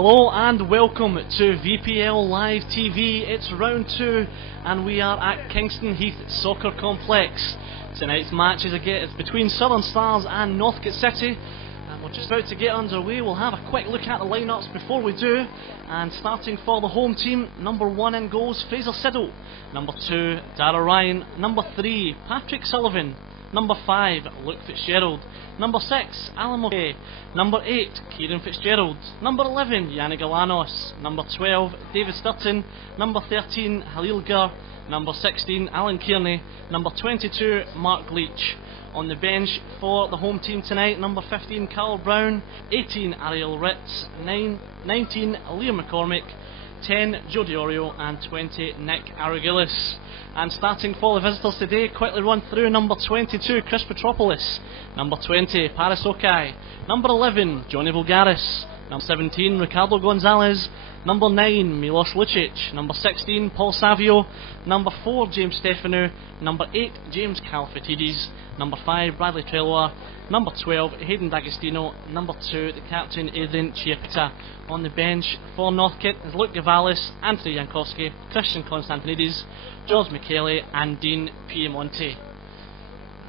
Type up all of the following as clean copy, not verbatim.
Hello and welcome to VPL Live TV. It's round 2 and we are at Kingston Heath Soccer Complex. Tonight's match is between Southern Stars and Northcote City, and we're just about to get underway. We'll have a quick look at the lineups before we do. And starting for the home team, number 1 in goals, Fraser Siddle. Number 2, Dara Ryan. Number 3, Patrick Sullivan. Number 5, Luke Fitzgerald. Number 6, Alan Mulcahy. Number 8, Kieran Fitzgerald. Number 11, Yannick Galanos. Number 12, David Sturton. Number 13, Halil Gur. Number 16, Alan Kearney. Number 22, Mark Leach. On the bench for the home team tonight, number 15, Carl Brown. 18, Ariel Ritz. 19, Liam McCormick. 10, Joe Diorio, and 20, Nick Aragilis. And starting for the visitors today, quickly run through: number 22, Chris Petropoulos. Number 20, Paris Okai. Number 11, Johnny Bulgaris. Number 17, Ricardo Gonzalez. Number 9, Milos Lucic. Number 16, Paul Savio. Number 4, James Stefanu. Number 8, James Kalfatides. Number 5, Bradley Treloar. Number 12, Hayden D'Agostino. Number 2, the captain, Adrian Chiapita. On the bench for Northcote is Luke Gavalis, Anthony Jankowski, Christian Constantinides, George McKelly and Dean Piemonte.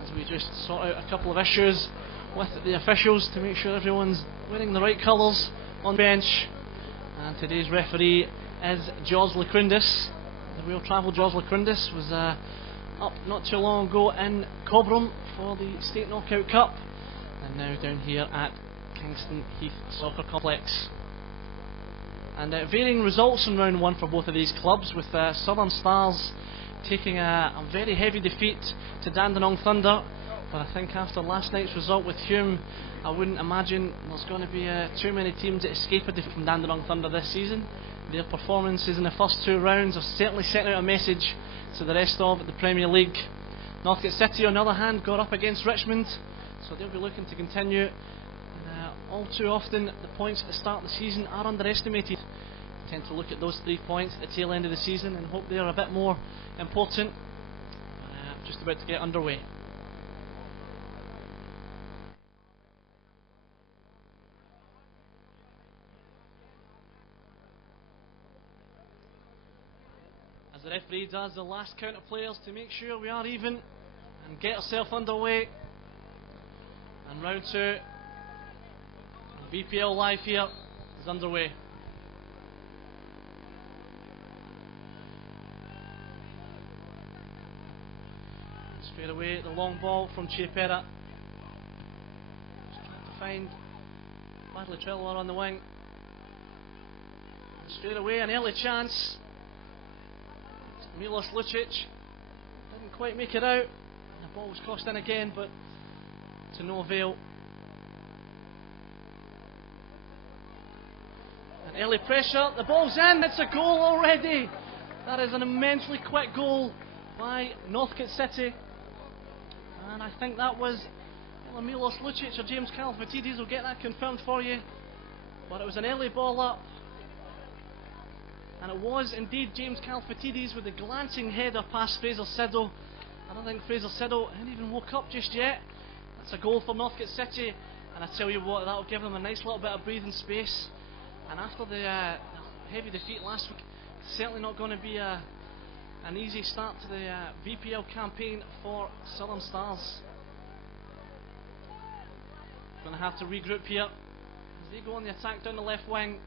As we just sort out a couple of issues with the officials to make sure everyone's wearing the right colours on the bench. And today's referee is George Lacrundis. The real travel George Lacrundis was up not too long ago in Cobram for the State Knockout Cup, and now down here at Kingston Heath Soccer Complex. And varying results in round 1 for both of these clubs, with Southern Stars taking a very heavy defeat to Dandenong Thunder. But I think after last night's result with Hume, I wouldn't imagine there's going to be too many teams that escape a defeat from Dandenong Thunder this season. Their performances in the first 2 rounds have certainly sent out a message to the rest of the Premier League. Northcote City, on the other hand, got up against Richmond, so they'll be looking to continue. And all too often, the points at the start of the season are underestimated. We tend to look at those 3 points at the tail end of the season and hope they are a bit more important. Just about to get underway. As the referee does the last count of players to make sure we are even and get ourselves underway. And round 2, VPL Live here is underway. Straight away, the long ball from Chiapera. Just trying to find Bradley Treloar on the wing. And straight away, an early chance. Milos Lucic didn't quite make it out. The ball was crossed in again, but to no avail. An early pressure, the ball's in, it's a goal already. That is an immensely quick goal by Northcote City. And I think that was Milos Lucic or James Kalfatides. Will get that confirmed for you. But it was an early ball up. And it was indeed James Kalfatides with a glancing header past Fraser Siddle. I don't think Fraser Siddle hadn't even woke up just yet. That's a goal for Northcote City, and I tell you what, that'll give them a nice little bit of breathing space. And after the heavy defeat last week, it's certainly not going to be an easy start to the VPL campaign for Southern Stars. Going to have to regroup here as they go on the attack down the left wing,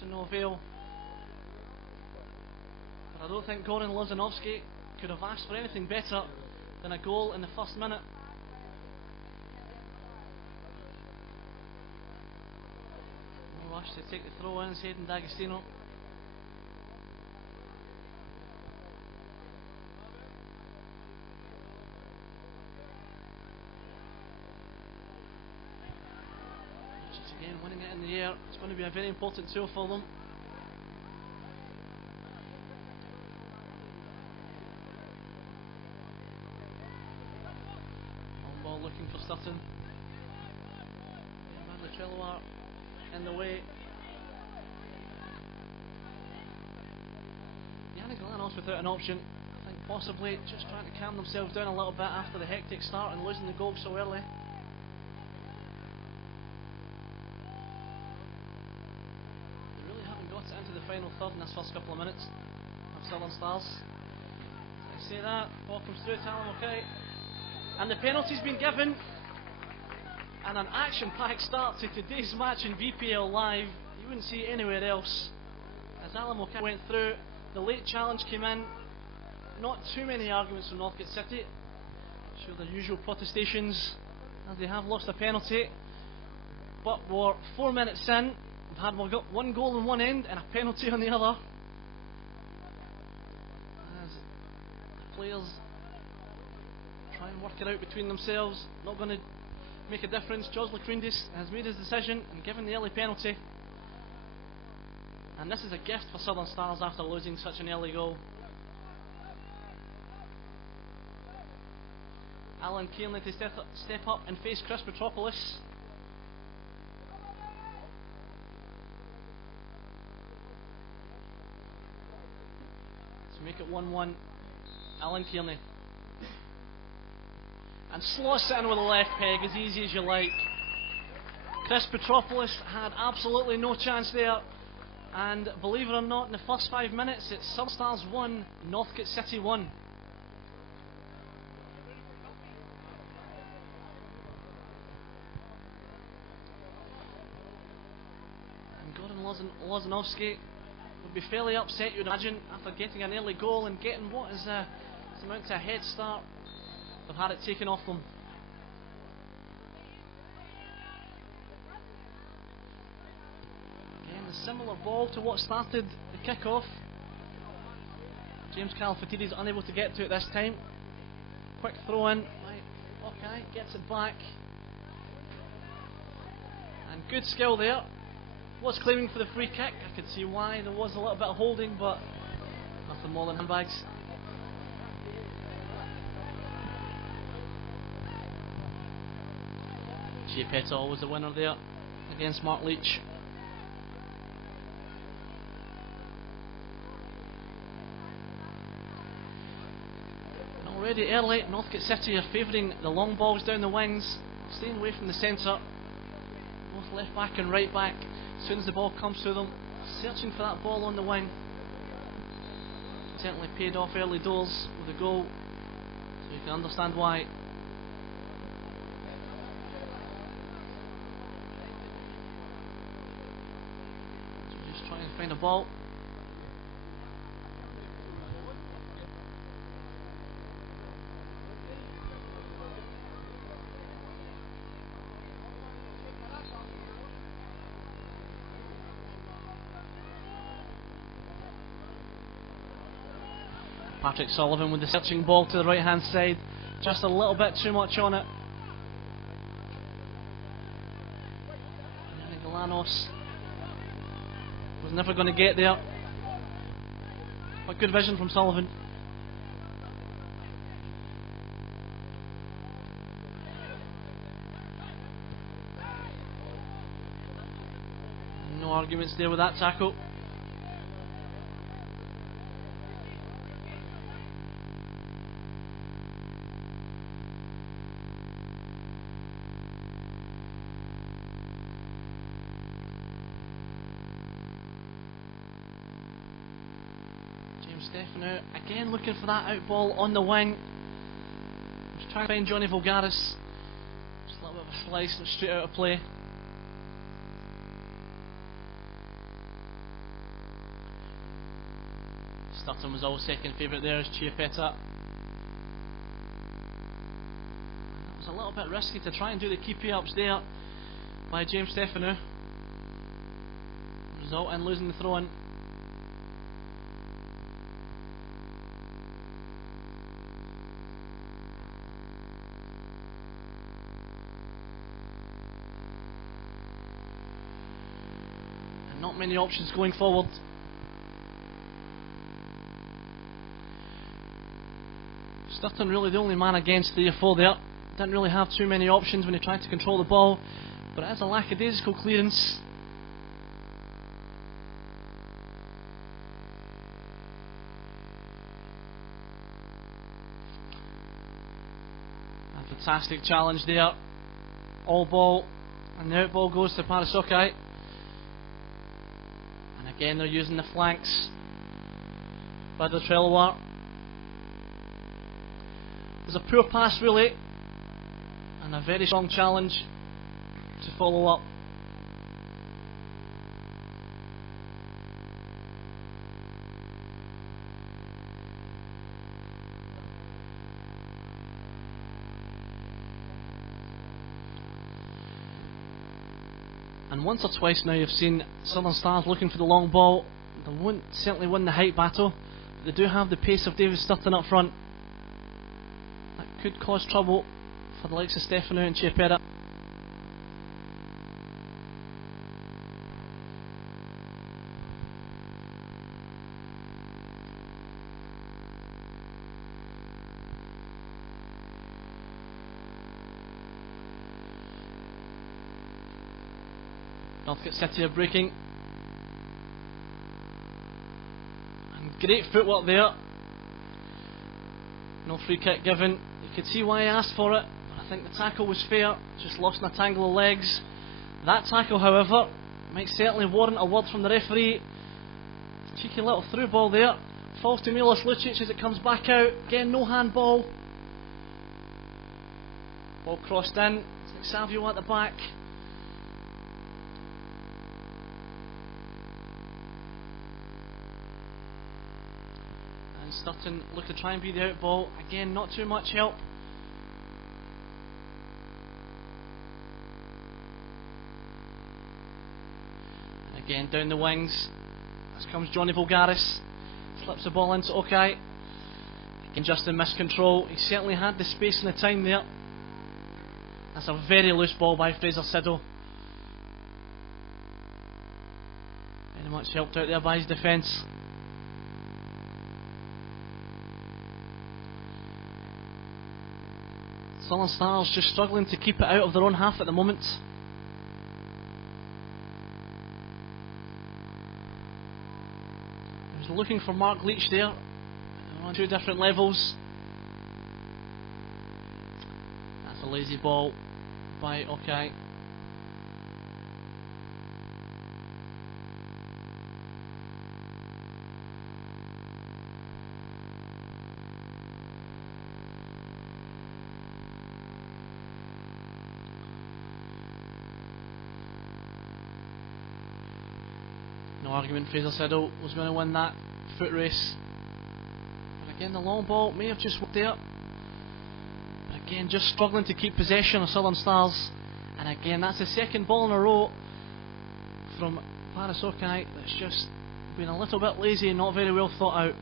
to no avail. I don't think Goran Lozanovsky could have asked for anything better than a goal in the first minute. No rush to take the throw in, Hayden D'Agostino. Just again winning it in the air. It's going to be a very important tool for them. Looking for Sutton. Bradley Treloar in the way. Yannick Galanos without an option. I think possibly just trying to calm themselves down a little bit after the hectic start and losing the goal so early. into the final third in this first couple of minutes of Southern Stars. I say that, ball comes through to Alamokai, and the penalty's been given, and an action-packed start to today's match in VPL Live. You wouldn't see it anywhere else. As Alamokai went through, the late challenge came in. Not too many arguments from Northcote City. Show their usual protestations as they have lost a penalty. But we're 4 minutes in. We've had one goal on one end and a penalty on the other. As the players try and work it out between themselves. Not going to make a difference. Jos Lakrindis has made his decision and given the early penalty. And this is a gift for Southern Stars after losing such an early goal. Alan Kearnley to step up and face Chris Petropoulos. To make it 1-1, Alan Kearney. And slots it in with a left peg as easy as you like. Chris Petropoulos had absolutely no chance there. And believe it or not, in the first 5 minutes, it's Southern Stars 1, Northcote City 1. Lozanovsky would be fairly upset, you'd imagine, after getting an early goal and getting what is amount to a head start. They've had it taken off them. Again, a similar ball to what started the kick-off. James Kalafatidis unable to get to it this time. Quick throw in. Right, okay, gets it back. And good skill there. Was claiming for the free kick. I could see why there was a little bit of holding, but nothing more than handbags. Chiapetta was the winner there against Mark Leach. And already early, Northcote City are favouring the long balls down the wings, staying away from the centre. Both left back and right back. As soon as the ball comes to them, searching for that ball on the wing. Certainly paid off early doors with a goal, so you can understand why. So just try and find a ball. Patrick Sullivan with the searching ball to the right hand side, just a little bit too much on it. Galanos was never going to get there, but good vision from Sullivan. No arguments there with that tackle. Stefano again looking for that out ball on the wing. Just trying to find Johnny Vulgaris. Just a little bit of a slice and straight out of play. Sturton was always second favourite there as Chiapetta. That was a little bit risky to try and do the keepy ups there by James Stefano. Result in losing the throw in. Not many options going forward. Sturton really the only man against 3 or 4 there. Didn't really have too many options when he tried to control the ball, but it is a lackadaisical clearance. A fantastic challenge there. All ball, and the out ball goes to Parasokai. Again, they're using the flanks by the Trelawar. It was a poor pass really, and a very strong challenge to follow up. And once or twice now you've seen Southern Stars looking for the long ball. They won't certainly win the height battle, but they do have the pace of David Sturton up front. That could cause trouble for the likes of Stefano and Chiapera. Northcote City are breaking. And great footwork there. No free kick given. You could see why he asked for it, but I think the tackle was fair. Just lost in a tangle of legs. That tackle, however, might certainly warrant a word from the referee. Cheeky little through ball there. Falls to Milos Lucic as it comes back out. Again, no handball. Ball crossed in. It's like Savio at the back. Sturton look to try and be the out ball. Again, not too much help. And again, down the wings. As comes Johnny Bulgaris. Flips the ball into Okai. Again, just in miscontrol. He certainly had the space and the time there. That's a very loose ball by Fraser Siddle. Very much helped out there by his defence. Southern Stars just struggling to keep it out of their own half at the moment. I was looking for Mark Leach there. They're on two different levels. That's a lazy ball by Okai. No argument, Fraser Siddle was going to win that foot race. But again, the long ball may have just worked there. But again, just struggling to keep possession of Southern Stars. And again, that's the second ball in a row from Paris Okai that's just been a little bit lazy and not very well thought out.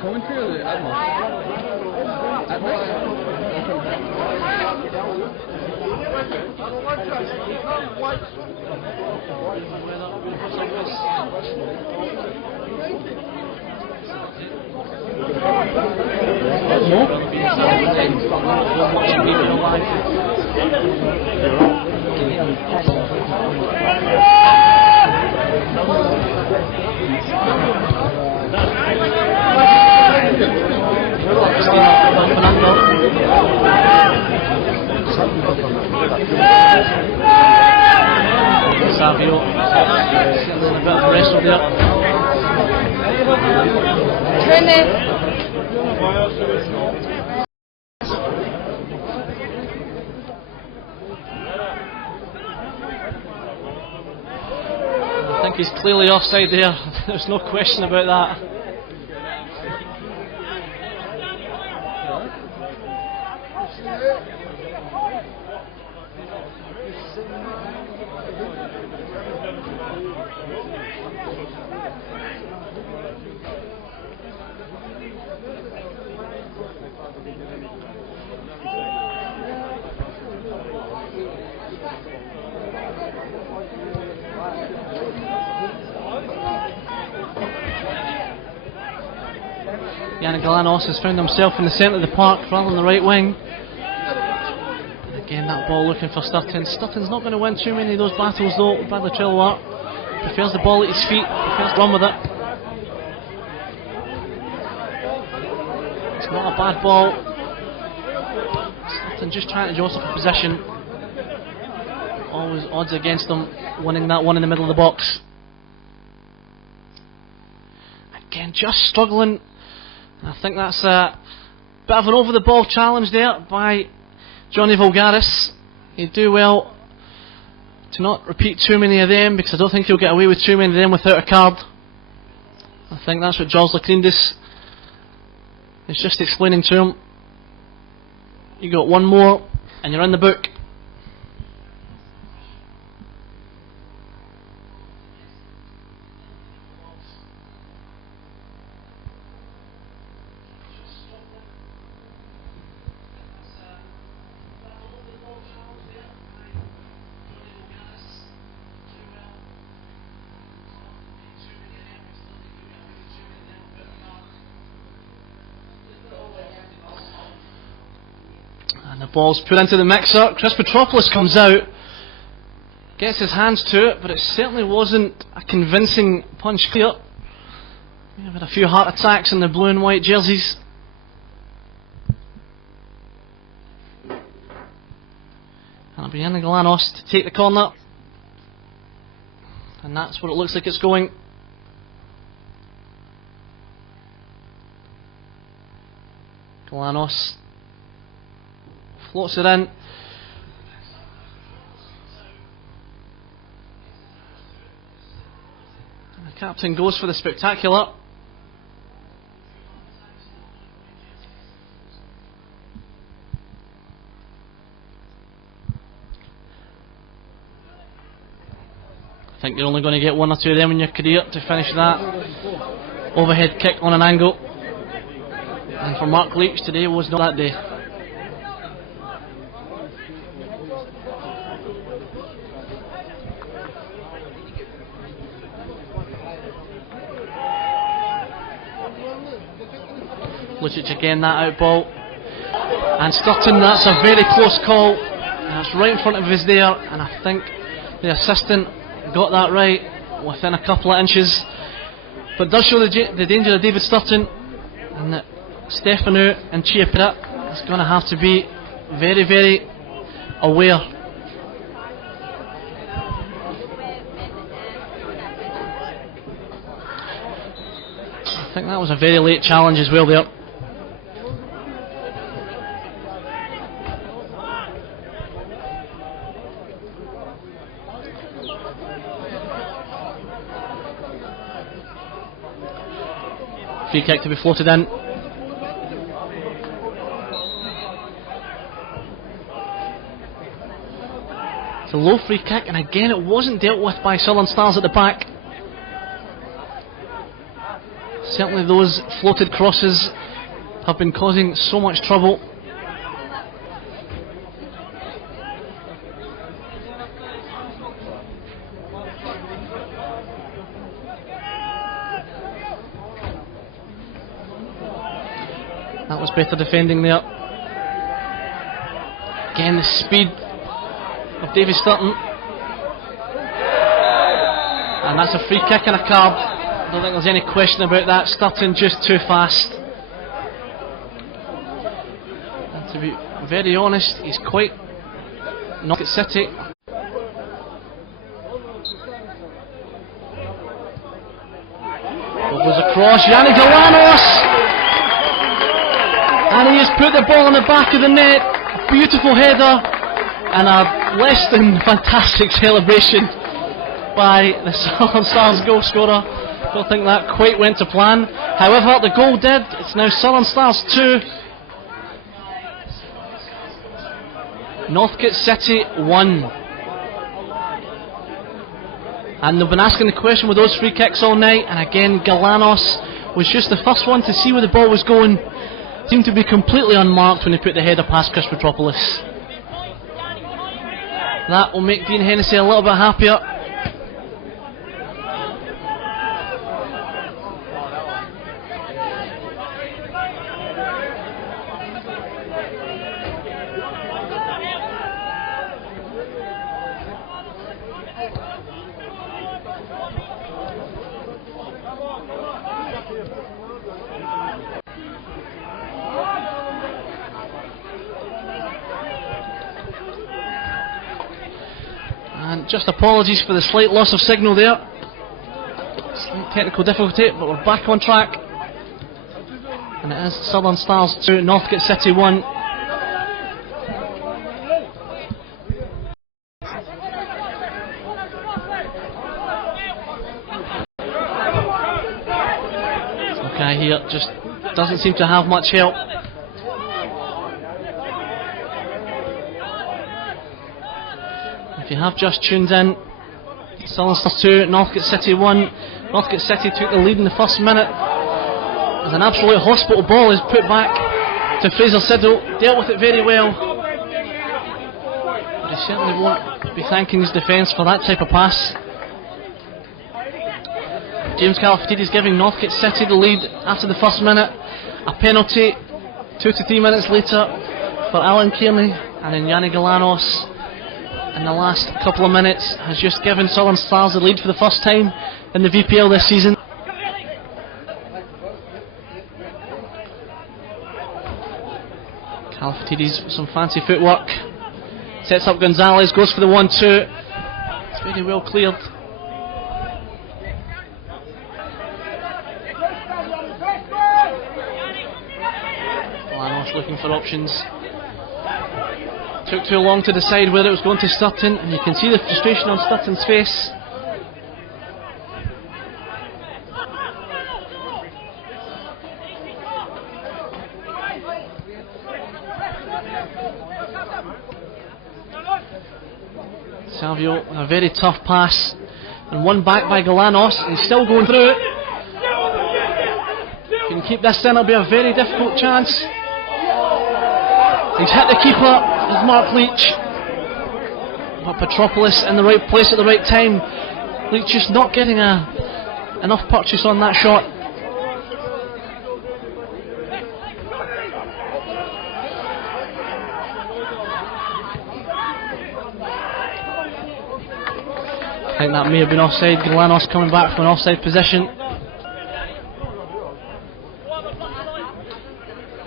commentary or the Admiral? Savio, a bit of a wrestle there. I think he's clearly offside there. There's no question about that. Yannick Galanos has found himself in the centre of the park rather than the right wing. And again, that ball looking for Sturton. Sturton's not going to win too many of those battles though. Bradley Trelawar prefers the ball at his feet, prefers to run with it. It's not a bad ball. Sturton just trying to jostle for position. Always odds against them winning that one in the middle of the box. Again, just struggling. I think that's a bit of an over the ball challenge there by Johnny Vulgaris. He'd do well to not repeat too many of them, because I don't think he'll get away with too many of them without a card. I think that's what Jules Lacrindis is just explaining to him. You got one more and you're in the book. And the ball's put into the mixer. Chris Petropoulos comes out, gets his hands to it, but it certainly wasn't a convincing punch clear. We've had a few heart attacks in the blue and white jerseys. And it'll be Yannick Galanos to take the corner. And that's what it looks like it's going. Galanos floats it in. And the captain goes for the spectacular. I think you're only going to get one or two of them in your career to finish that overhead kick on an angle. And for Mark Leach, today was not that day. Lucic again, that out ball. And Sturton, that's a very close call. That's right in front of us there, and I think the assistant got that right within a couple of inches. But it does show the danger of David Sturton, and that Stefano and Chiapra is going to have to be very, very aware. I think that was a very late challenge as well there. Free kick to be floated in. It's a low free kick, and again it wasn't dealt with by Southern Stars at the back. certainly those floated crosses have been causing so much trouble. That was better defending there. Again, the speed of Davy Sturton. And that's a free kick and a card. I don't think there's any question about that. Sturton just too fast. And to be very honest, he's quite Northcote City. Goes across, Yanni Galanos! And he has put the ball in the back of the net. Beautiful header and a less than fantastic celebration by the Southern Stars goal scorer. Don't think that quite went to plan. However, the goal did. It's now Southern Stars 2, Northcote City 1. And they've been asking the question with those free kicks all night, and again Galanos was just the first one to see where the ball was going. Seemed to be completely unmarked when he put the header past Chris Petropoulos. That will make Dean Hennessy a little bit happier. And just apologies for the slight loss of signal there. Slight technical difficulty, but we're back on track. And it is Southern Stars 2, Northcote City 1. Okay, here just doesn't seem to have much help. If you have just tuned in, Southern Stars 2, Northcote City 1. Northcote City took the lead in the first minute as an absolute hospital ball is put back to Fraser Siddle. Dealt with it very well, but he certainly won't be thanking his defence for that type of pass. James Calafatides giving Northcote City the lead after the first minute. A penalty 2 to 3 minutes later for Alan Kearney, and then Yanni Galanos in the last couple of minutes has just given Southern Stars the lead for the first time in the VPL this season. Calafatides with some fancy footwork, sets up Gonzalez, goes for the 1-2. It's very well cleared. Galanos looking for options. Took too long to decide whether it was going to Sturton, and you can see the frustration on Sturton's face. Salvio, a very tough pass, and one back by Galanos, and he's still going through it. If he can keep this in, it'll be a very difficult chance. He's hit the keeper, is Mark Leach, but Petropoulos in the right place at the right time. Leach just not getting enough purchase on that shot. I think that may have been offside. Galanos coming back from an offside position.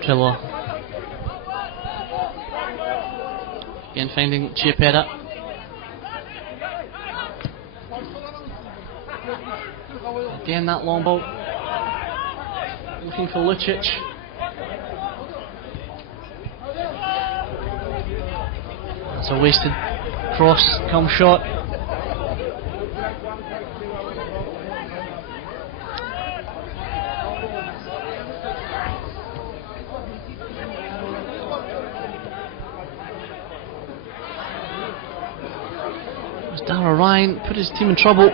Trillo again finding Chiapetta. Again that long ball, looking for Lucic. That's a wasted cross come shot. Dara Ryan put his team in trouble.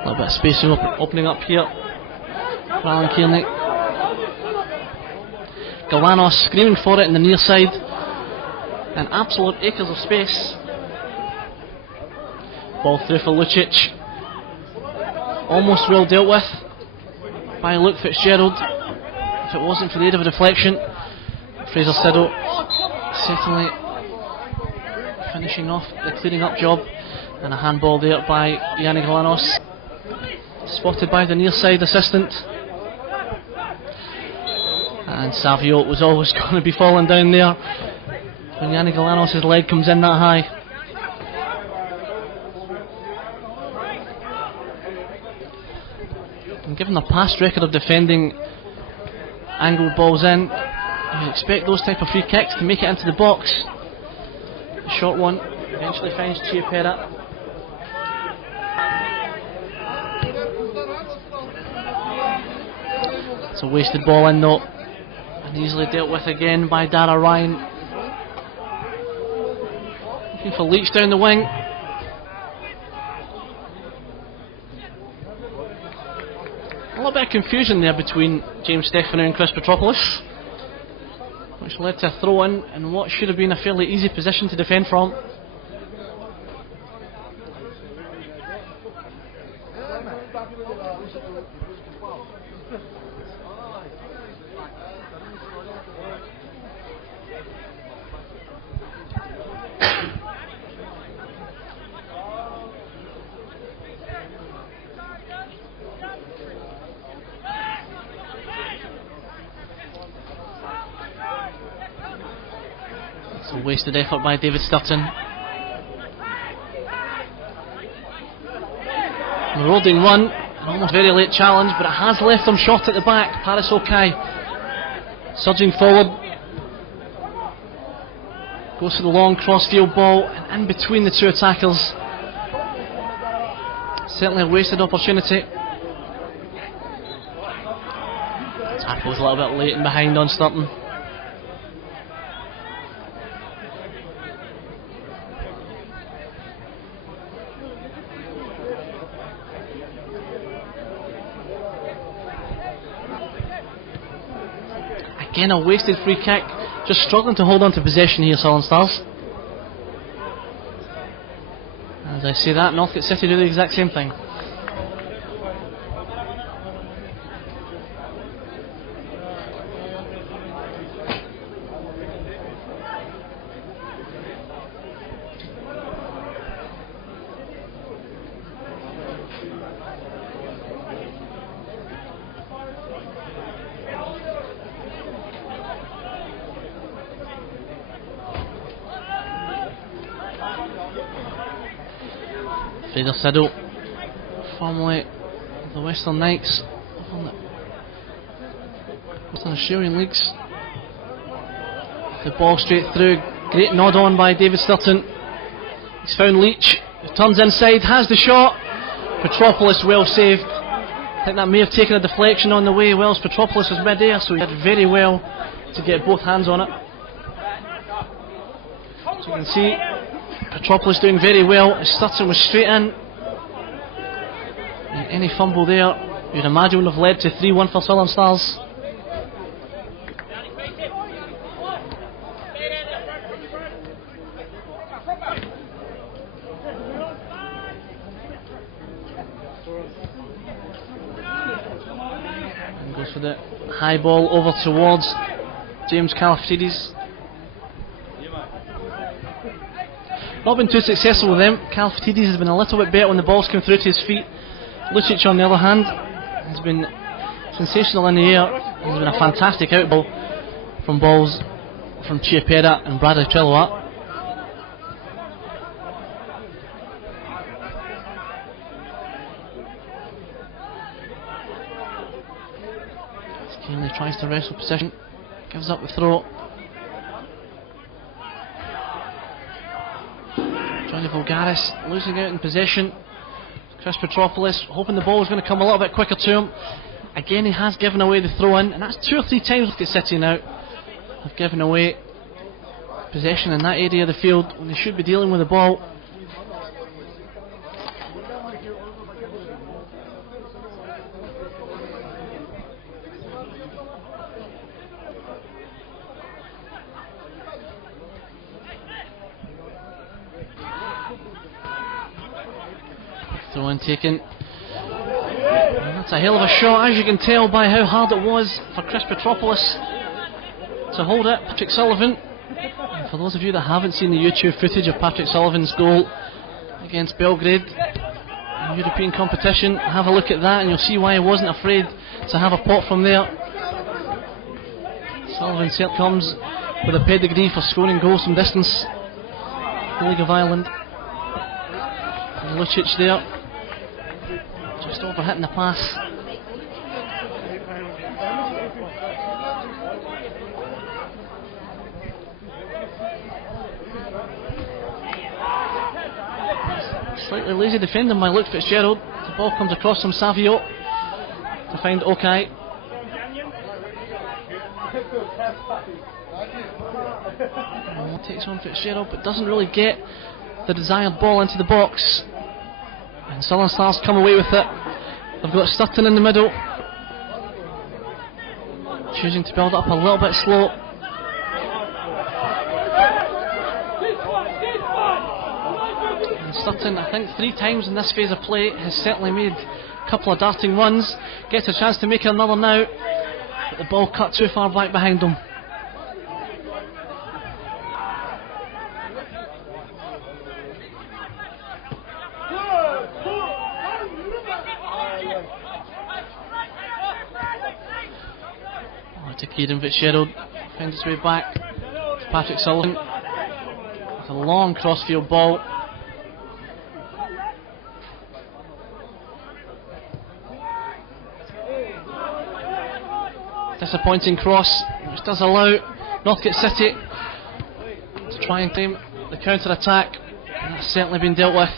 A little bit of space opening up here for Alan Kearney. Galanos screaming for it in the near side. And absolute acres of space. Ball through for Lucic. Almost well dealt with by Luke Fitzgerald. If it wasn't for the aid of a deflection. Fraser Siddle certainly finishing off the clearing up job. And a handball there by Yanni Galanos. Spotted by the near side assistant. And Savio was always going to be falling down there when Yanni Galanos' leg comes in that high. And given their past record of defending angled balls in, you expect those type of free kicks to make it into the box. The short one eventually finds Chiapera. It's a wasted ball in though, and easily dealt with again by Dara Ryan. Looking for Leach down the wing. A little bit of confusion there between James Stefano and Chris Petropoulos, which led to a throw in what should have been a fairly easy position to defend from. It's a wasted effort by David Sturton. Marauding run, an almost very late challenge, but it has left them short at the back. Paris Okai surging forward, goes for the long crossfield ball, and in between the two attackers. Certainly a wasted opportunity. Tackle's a little bit late and behind on Sturton. Again, a wasted free kick. Just struggling to hold on to possession here, Southern Stars. As I say that, Northcote City do the exact same thing. Fraser Siddle, formerly the Western Knights, on the Western Australian Leagues. The ball straight through, great nod on by David Sturton. He's found Leach, he turns inside, has the shot. Petropoulos well saved. I think that may have taken a deflection on the way. Wells Petropoulos was mid-air, so he did very well to get both hands on it. So you can see Petropoulos doing very well. Sturton was straight in. And any fumble there, you'd imagine would have led to 3-1 for Southern Stars. And goes for the high ball over towards James Kalafatidis. Not been too successful with them. Kalafatidis has been a little bit better when the ball's come through to his feet. Lucic, on the other hand, has been sensational in the air. There's been a fantastic outball from balls from Chiapera and Bradley Trilloat. Kearney tries to wrestle position, gives up the throw. Johnny Vulgaris losing out in possession. Chris Petropoulos hoping the ball was going to come a little bit quicker to him. Again, he has given away the throw in, and that's 2 or 3 times Northcote City now have given away possession in that area of the field when they should be dealing with the ball. Throw in taken. And that's a hell of a shot, as you can tell by how hard it was for Chris Petropoulos to hold it. Patrick Sullivan. And for those of you that haven't seen the YouTube footage of Patrick Sullivan's goal against Belgrade in European competition, have a look at that and you'll see why he wasn't afraid to have a pot from there. Sullivan certainly comes with a pedigree for scoring goals from distance. The League of Ireland. And Lucic there, just overhitting the pass. Slightly lazy defending by Luke Fitzgerald. The ball comes across from Savio to find Okai. Takes on Fitzgerald but doesn't really get the desired ball into the box, and Southern Stars come away with it. They've got Sturton in the middle, choosing to build up a little bit slow. And Sturton, I think 3 times in this phase of play, has certainly made a couple of darting runs. Gets a chance to make another now, but the ball cut too far back behind him. To Kieran Fitzgerald, finds his way back to Patrick Sullivan with a long crossfield ball. Disappointing cross, which does allow Northcote City to try and claim the counter attack, and that's certainly been dealt with.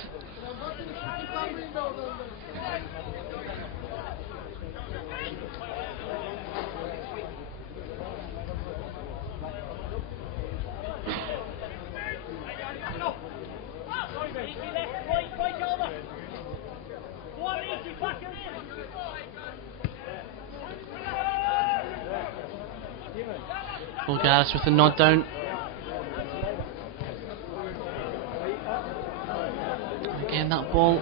Bulgaris with the nod down. Again, that ball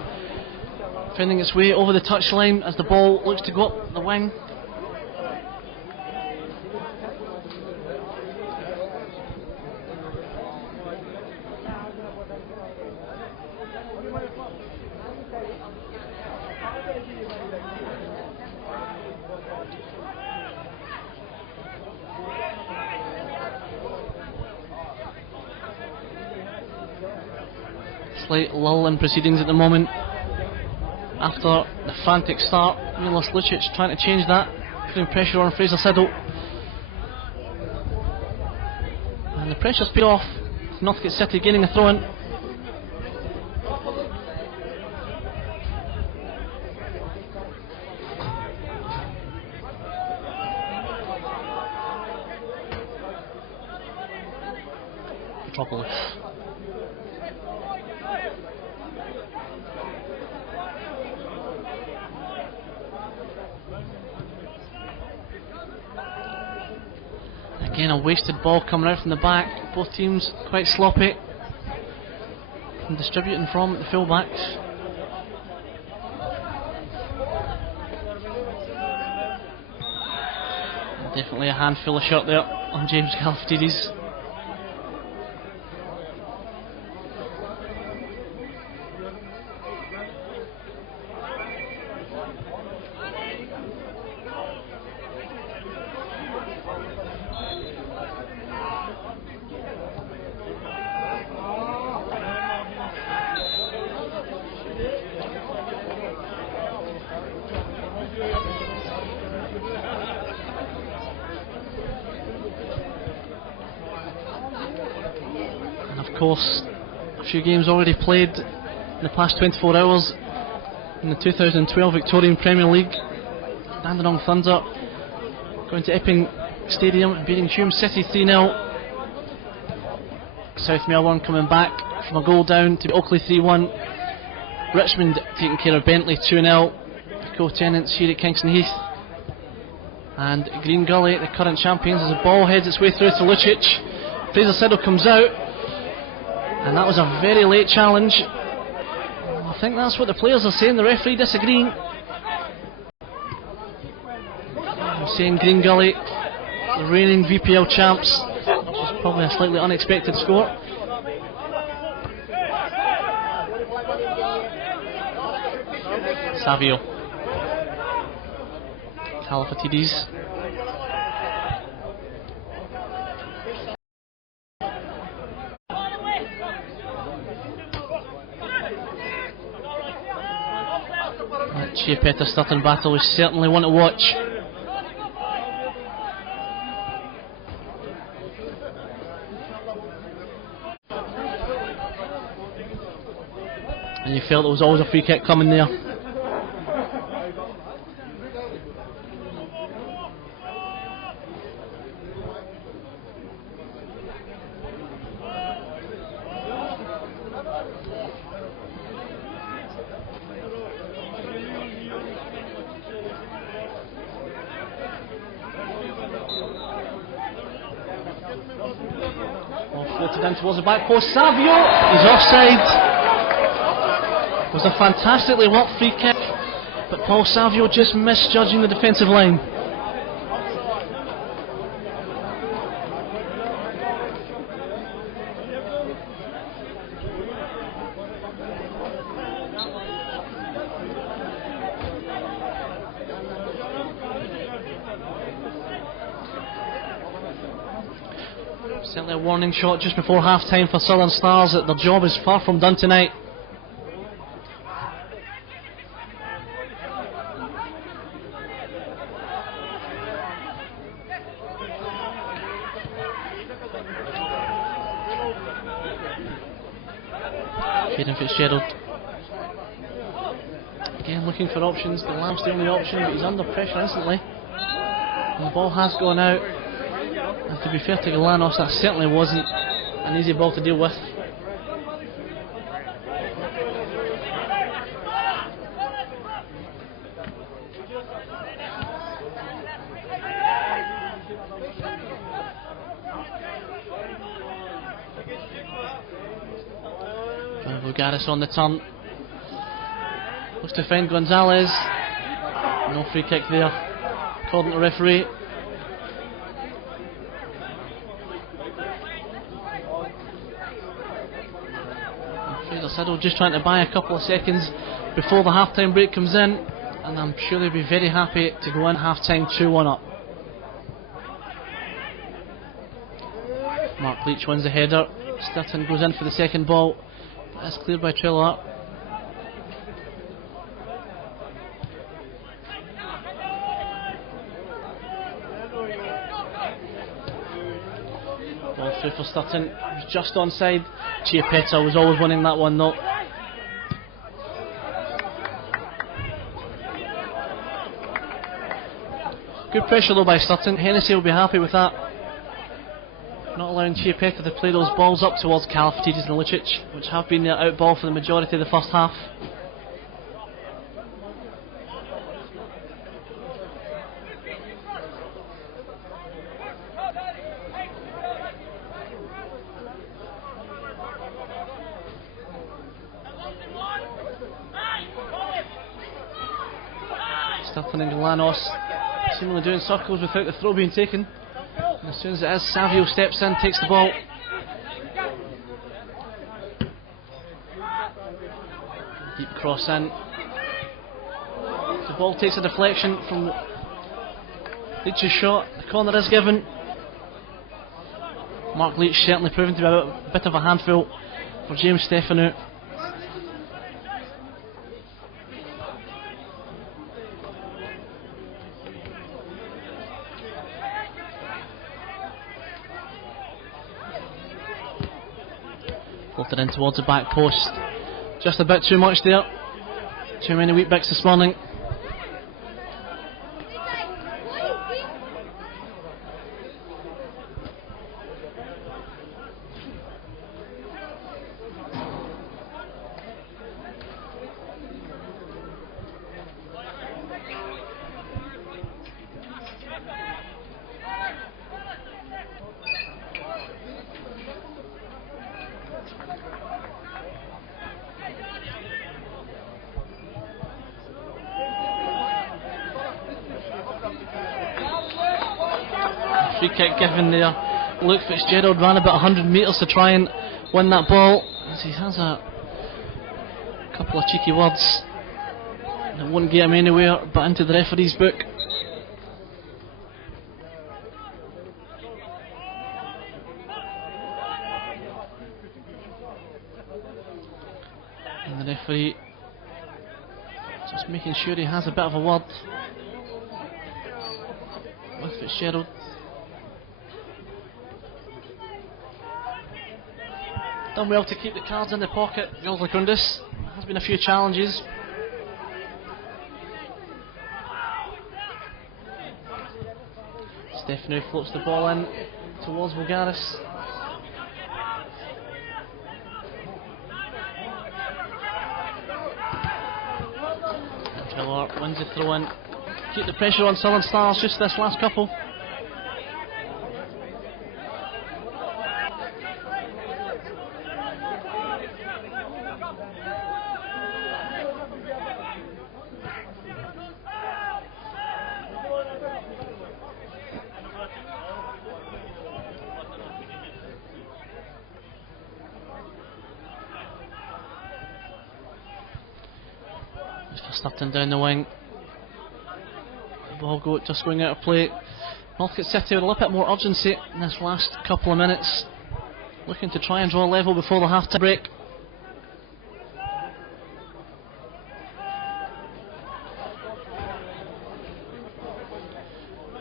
finding its way over the touchline as the ball looks to go up the wing. Slight lull in proceedings at the moment after the frantic start. Milos Lucic trying to change that, putting pressure on Fraser Siddle, and the pressure's paid off. Northcote City gaining a throw-in. Petropoulos. Again, a wasted ball coming out from the back. Both teams quite sloppy and distributing from the full-backs. Definitely a handful of shot there on James Galifidis. Of course, a few games already played in the past 24 hours in the 2012 Victorian Premier League. Dandenong Thunder going to Epping Stadium and beating Hume City 3-0. South Melbourne coming back from a goal down to Oakley 3-1. Richmond taking care of Bentley 2-0. The co-tenants here at Kingston Heath. And Green Gully, the current champions, as the ball heads its way through to Lucic. Fraser Siddle comes out, and that was a very late challenge. think that's what the players are saying. The referee disagreeing. They're saying Green Gully, the reigning VPL champs, which is probably a slightly unexpected score. Savio. Kalifatidis. That Chiapetta Sturton battle is certainly one to watch. And you felt there was always a free kick coming there. Floated in towards the back post. Savio, he's offside. It was a fantastically worked free kick, but Paul Savio just misjudging the defensive line. Certainly a warning shot just before half time for Southern Stars that their job is far from done tonight. Fitzgerald again looking for options. The Lamb's the only option, but he's under pressure instantly. And the ball has gone out. And to be fair to Galanos, that certainly wasn't an easy ball to deal with. Garis on the turn. Looks to find Gonzalez. No free kick there, according to the referee. Fraser Siddle just trying to buy a couple of seconds before the half-time break comes in, and I'm sure they'll be very happy to go in half-time 2-1 up. Mark Leach wins the header. Sturton goes in for the second ball. That's cleared by Triller. Ball through for Sturton. It was just onside. Chiapetta was always winning that one though. Good pressure though by Sturton. Hennessy will be happy with that. Not allowing Chiapetta to play those balls up towards Kalifatidis and Lucic, which have been their out ball for the majority of the first half. Sturton and Galanos seemingly doing circles without the throw being taken. And as soon as it is, Savio steps in, takes the ball. Deep cross in. The ball takes a deflection from Leach's shot. The corner is given. Mark Leach certainly proving to be a bit of a handful for James Stefanu. Floated in towards the back post. Just a bit too much there. Too many wheat bix this morning. free kick given there. Luke Fitzgerald ran about 100 metres to try and win that ball, as he has a couple of cheeky words that won't get him anywhere but into the referee's book. And the referee just making sure he has a bit of a word with Fitzgerald. Done well to keep the cards in the pocket, Jules Lacundis. Has been a few challenges. Stefano floats the ball in towards Vulgaris. Miller wins the throw in. Keep the pressure on Southern Stars, just this last couple. Starting down the wing. The ball just going out of play. Northcote City with a little bit more urgency in this last couple of minutes, looking to try and draw level before the half-time break.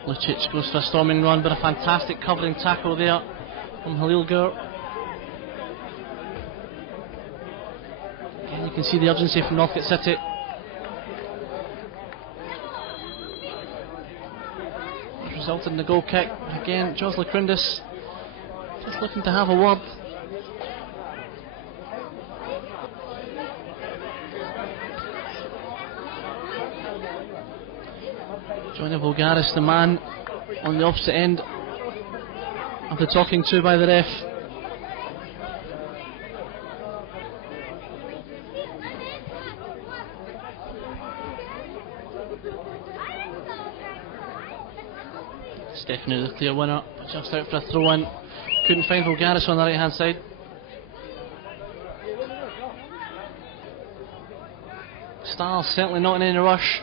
Lucic goes for a storming run, but a fantastic covering tackle there from Halil Gur. Again, you can see the urgency from Northcote City. Resulted in the goal kick. Again, Jos Lacundis just looking to have a word. Johnny Vulgaris, the man on the opposite end of the talking to by the ref. Stefano the clear winner, just out for a throw in. Couldn't find Vulgaris on the right hand side. Stars certainly not in any rush.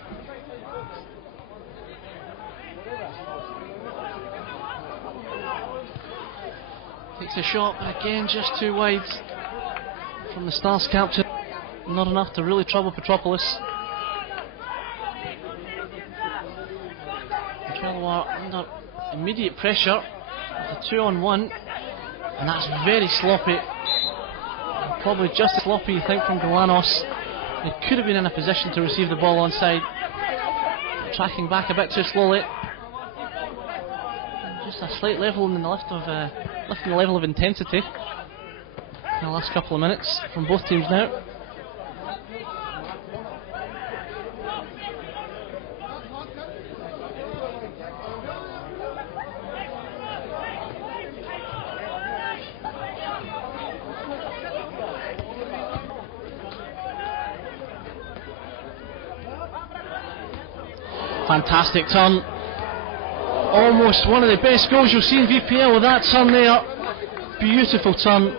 Takes a shot, but again just too wide from the Stars captain. Not enough to really trouble Petropolis. Montreal are under immediate pressure with a 2-on-1, and that's very sloppy. Probably just as sloppy, you think, from Galanos. They could have been in a position to receive the ball onside. Tracking back a bit too slowly. Just a slight level in the lifting the level of intensity in the last couple of minutes from both teams now. Fantastic turn. Almost one of the best goals you'll see in VPL with that turn there. Beautiful turn.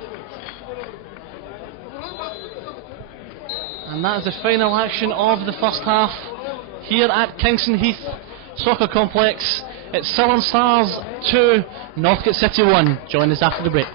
And that is the final action of the first half here at Kingston Heath Soccer Complex. It's Southern Stars 2, Northcote City 1. Join us after the break.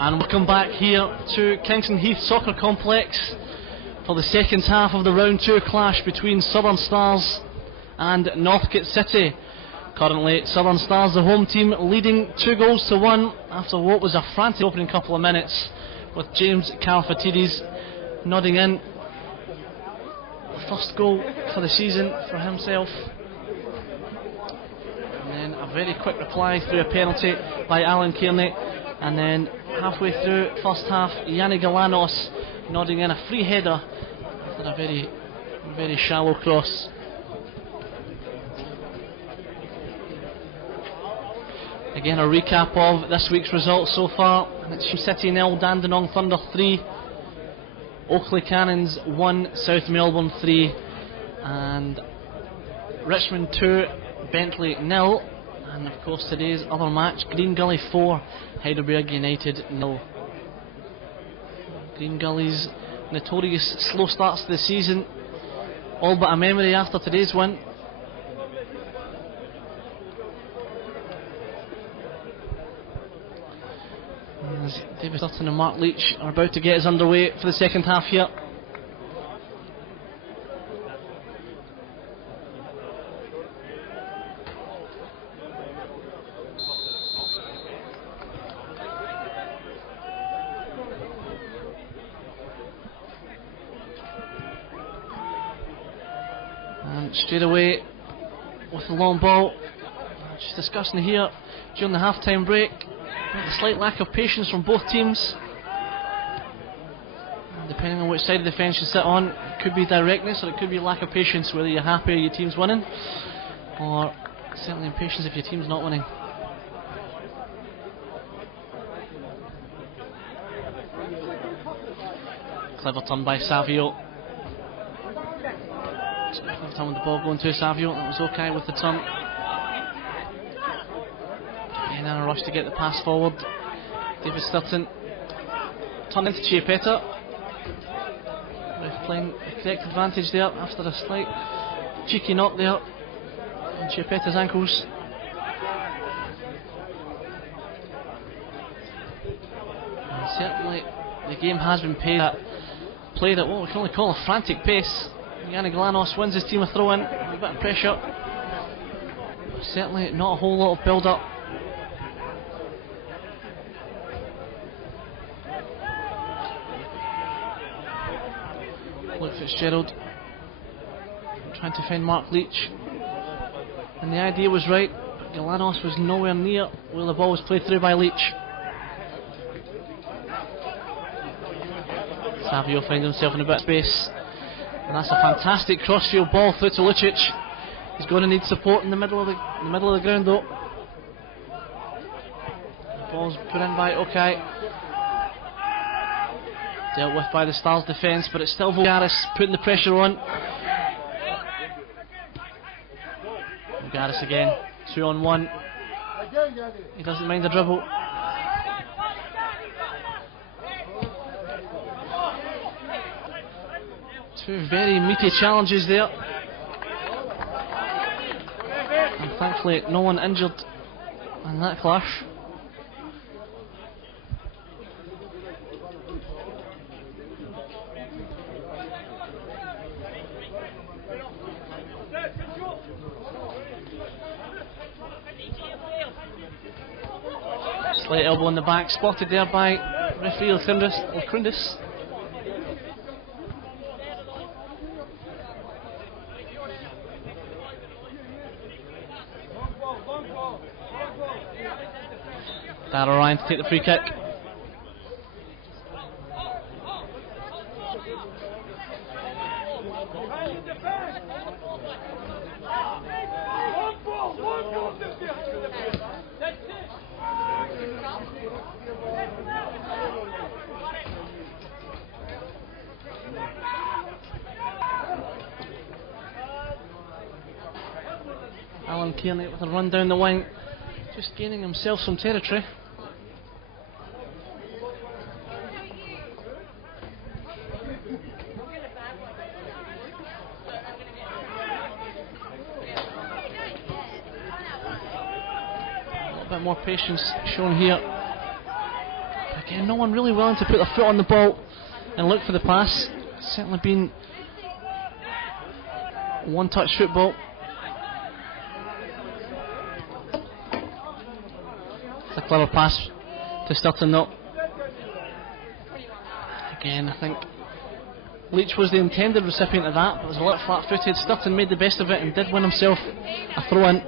And welcome back here to Kingston Heath Soccer Complex for the second half of the round 2 clash between Southern Stars and Northcote City. Currently Southern Stars, the home team, leading 2-1 after what was a frantic opening couple of minutes, with James Calfatidis nodding in the first goal for the season for himself. And then a very quick reply through a penalty by Alan Kearney. And then halfway through first half, Yanni Galanos nodding in a free header after a very, very shallow cross. Again, a recap of this week's results so far. It's City 0, Dandenong Thunder 3, Oakley Cannons 1, South Melbourne 3, and Richmond 2, Bentley 0. And of course today's other match, Green Gully 4, Heidelberg United 0. Green Gully's notorious slow starts to the season, all but a memory after today's win. As David Sutton and Mark Leach are about to get us underway for the second half here. And straight away with the long ball, just discussing here during the half-time break, a slight lack of patience from both teams. And depending on which side of the fence you sit on, it could be directness or it could be lack of patience, whether you're happy your team's winning, or certainly impatience if your team's not winning. Clever turn by Savio. Clever turn with the ball going to Savio. That was okay with the turn. And then a rush to get the pass forward. David Sturton turned into Chiapetta. Ref playing a correct advantage there after a slight cheeky knock there on Chiapetta's ankles. And certainly the game has been played at what we can only call a frantic pace. Yanni Glanos wins his team a throw in, a bit of pressure. Certainly not a whole lot of build up. Luke Fitzgerald trying to find Mark Leach, and the idea was right, but Galanos was nowhere near where the ball was played through by Leach. Savio finds himself in a bit of space, and that's a fantastic crossfield ball through to Lucic. He's going to need support in the middle of the ground though. The ball's put in by Okay. Dealt with by the Stars defence, but it's still Vogaris putting the pressure on. Vogaris again, 2-on-1. He doesn't mind the dribble. Two very meaty challenges there. And thankfully no one injured in that clash. Slight elbow in the back, spotted there by referee Lacrundis. Darragh Ryan to take the free kick. Alan Kearney with a run down the wing, just gaining himself some territory. A bit more patience shown here by again, no one really willing to put their foot on the ball and look for the pass. It's certainly been one-touch football. It's a clever pass to Sturton though. Again, I think Leach was the intended recipient of that, but was a little flat-footed. Sturton made the best of it and did win himself a throw-in.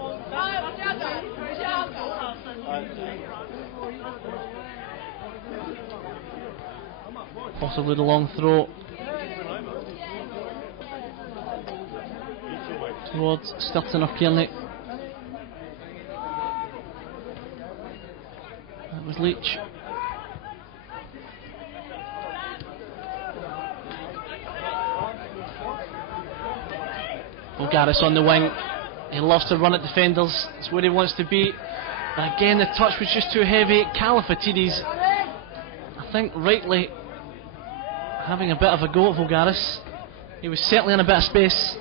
Possibly the long throw towards Sturton or Kearney. That was Leach. Garis on the wing. He loves to run at defenders. It's where he wants to be. But again, the touch was just too heavy. Califatidis, I think rightly, having a bit of a go at Vulgaris. He was certainly in a bit of space.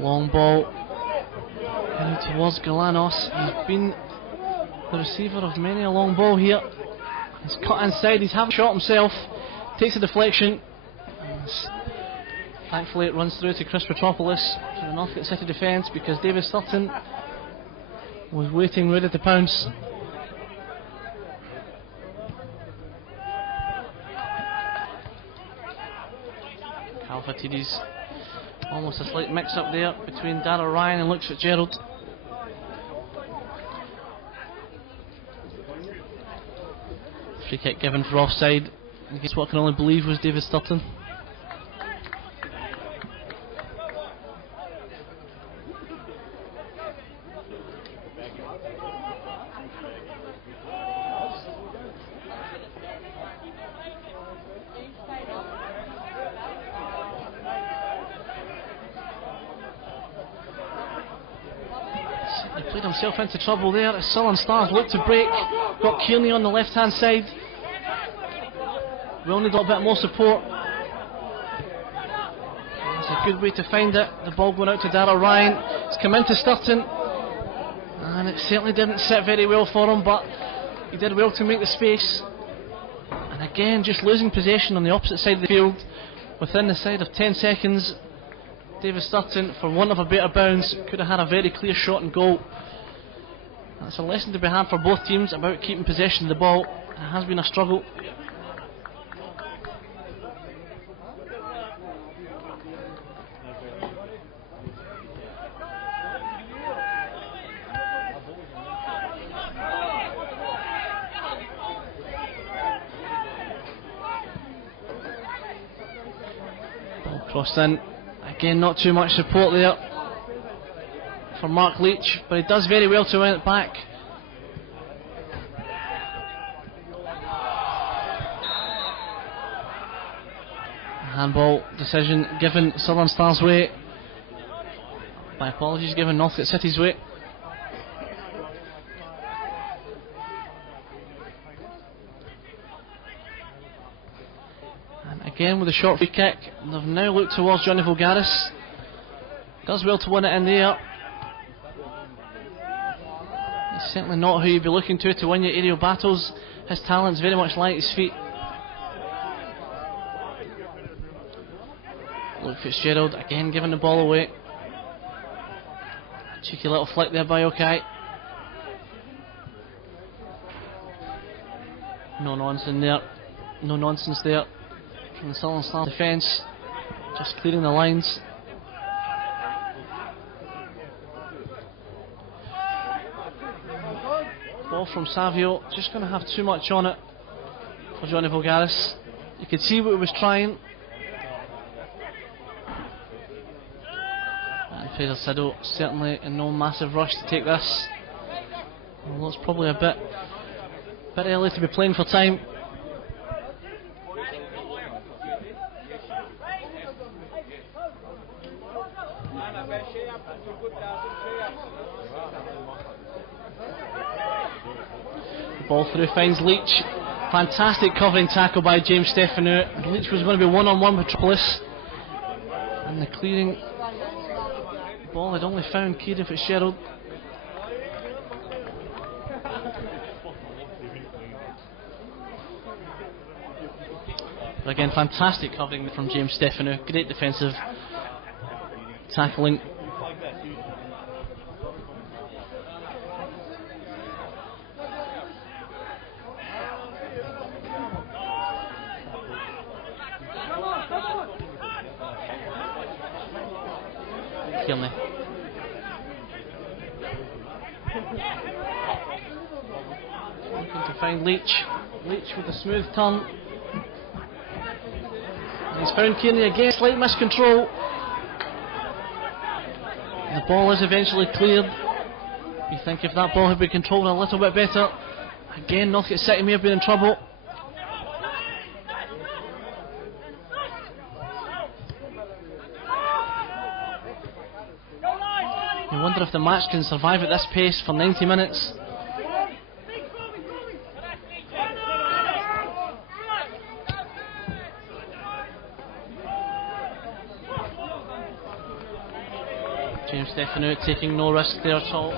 Long ball heading towards Galanos. He's been the receiver of many a long ball here. He's cut inside, he's having a shot himself, takes a deflection. Thankfully it runs through to Chris Petropoulos for the Northcote City defence, because David Sturton was waiting ready to pounce. Califatidis, almost a slight mix up there between Darragh Ryan and Luke Fitzgerald. Free kick given for offside against what I can only believe was David Sturton. He played himself into trouble there as Southern Stars looked to break. Got Kearney on the left hand side. We only got a bit more support. It's a good way to find it. The ball going out to Darragh Ryan. It's come into Sturton, and it certainly didn't sit very well for him, but he did well to make the space. And again, just losing possession on the opposite side of the field within the side of 10 seconds. David Sturton, for want of a better bounds, could have had a very clear shot and goal. That's a lesson to be had for both teams about keeping possession of the ball. It has been a struggle. Ball crossed in. Again, not too much support there for Mark Leach, but he does very well to win it back. Handball decision given Southern Stars' way. My apologies, given Northcote City's way. Again with a short free kick, they've now looked towards Johnny Vulgaris. Does well to win it in the air. He's certainly not who you'd be looking to win your aerial battles. His talent's very much light his feet. Luke Fitzgerald again giving the ball away. Cheeky little flick there by Okai. No nonsense there from the Southern Star defence, just clearing the lines. Ball from Savio, just going to have too much on it for Johnny Vulgaris. You could see what he was trying. And Fraser Siddle certainly in no massive rush to take this. Although it's probably a bit early to be playing for time. Ball through, finds Leach. Fantastic covering tackle by James Stefano. Leach was going to be one-on-one with Tripolis. And the clearing ball had only found Kieran Fitzgerald. But again, fantastic covering from James Stefano. Great defensive tackling. Kearney. Looking to find Leach. Leach with a smooth turn. He's found Kearney again, slight miscontrol. The ball is eventually cleared. You think if that ball had been controlled a little bit better, again Northcote City may have been in trouble. You wonder if the match can survive at this pace for 90 minutes. James Stefano taking no risk there at all.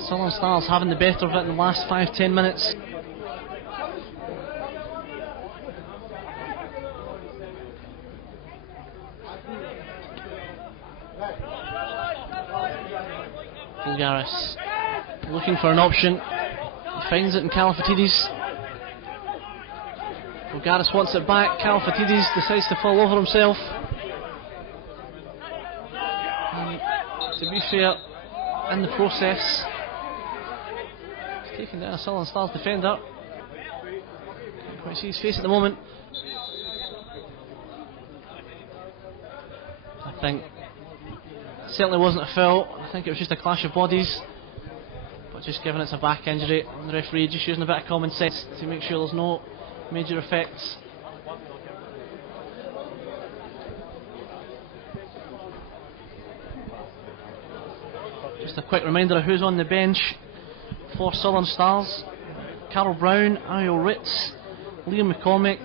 Southern Stars having the better of it in the last 5-10 minutes. Bulgaris looking for an option. He finds it in Kalafatidis. Bulgaris wants it back. Kalafatidis decides to fall over himself. And to be fair, in the process, he's taken down a Southern Stars defender. Can't quite see his face at the moment. I think certainly wasn't a foul. I think it was just a clash of bodies. But just given it's a back injury, the referee just using a bit of common sense to make sure there's no major effects. Just a quick reminder of who's on the bench for Southern Stars. Carol Brown, Ariel Ritz, Liam McCormick,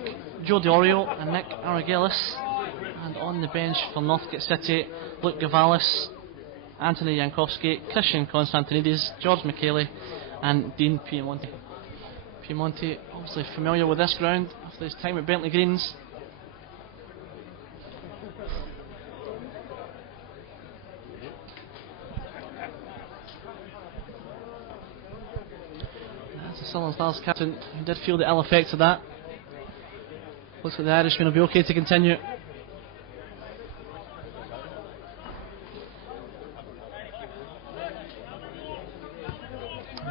Joe Diorio and Nick Aragelis. And on the bench for Northcote City, Luke Gavalis, Anthony Jankowski, Christian Constantinides, George McKayley and Dean Piemonte. Piemonte obviously familiar with this ground after his time at Bentley Greens. That's the Southern Stars captain who did feel the ill effects of that. Looks like the Irishman will be okay to continue.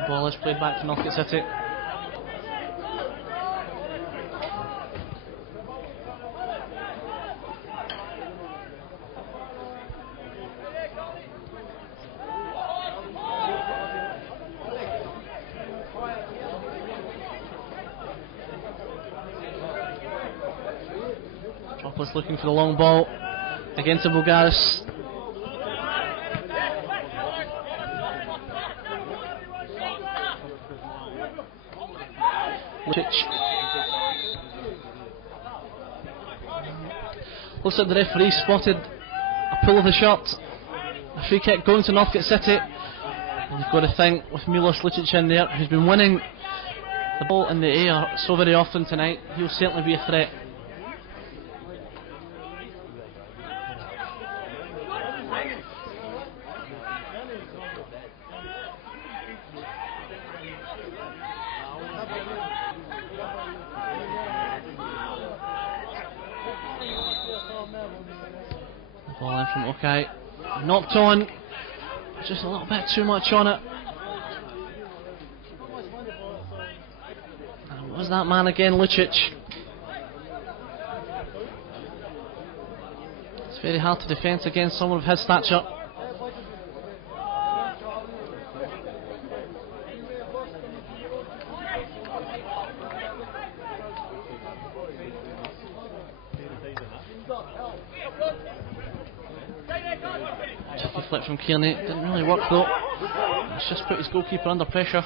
Ball is played back to Northcote City. Tropolis looking for the long ball against the Bulgaris. Looks like the referee spotted a pull of the shirt. A free kick going to Northcote City. And you've got to think with Milos Lucic in there, who's been winning the ball in the air so very often tonight, he'll certainly be a threat. Ball in from Okay. Knocked on. Just a little bit too much on it. And it was that man again, Lucic. It's very hard to defend against someone of his stature. flick from Kearney. Didn't really work though. It's just put his goalkeeper under pressure.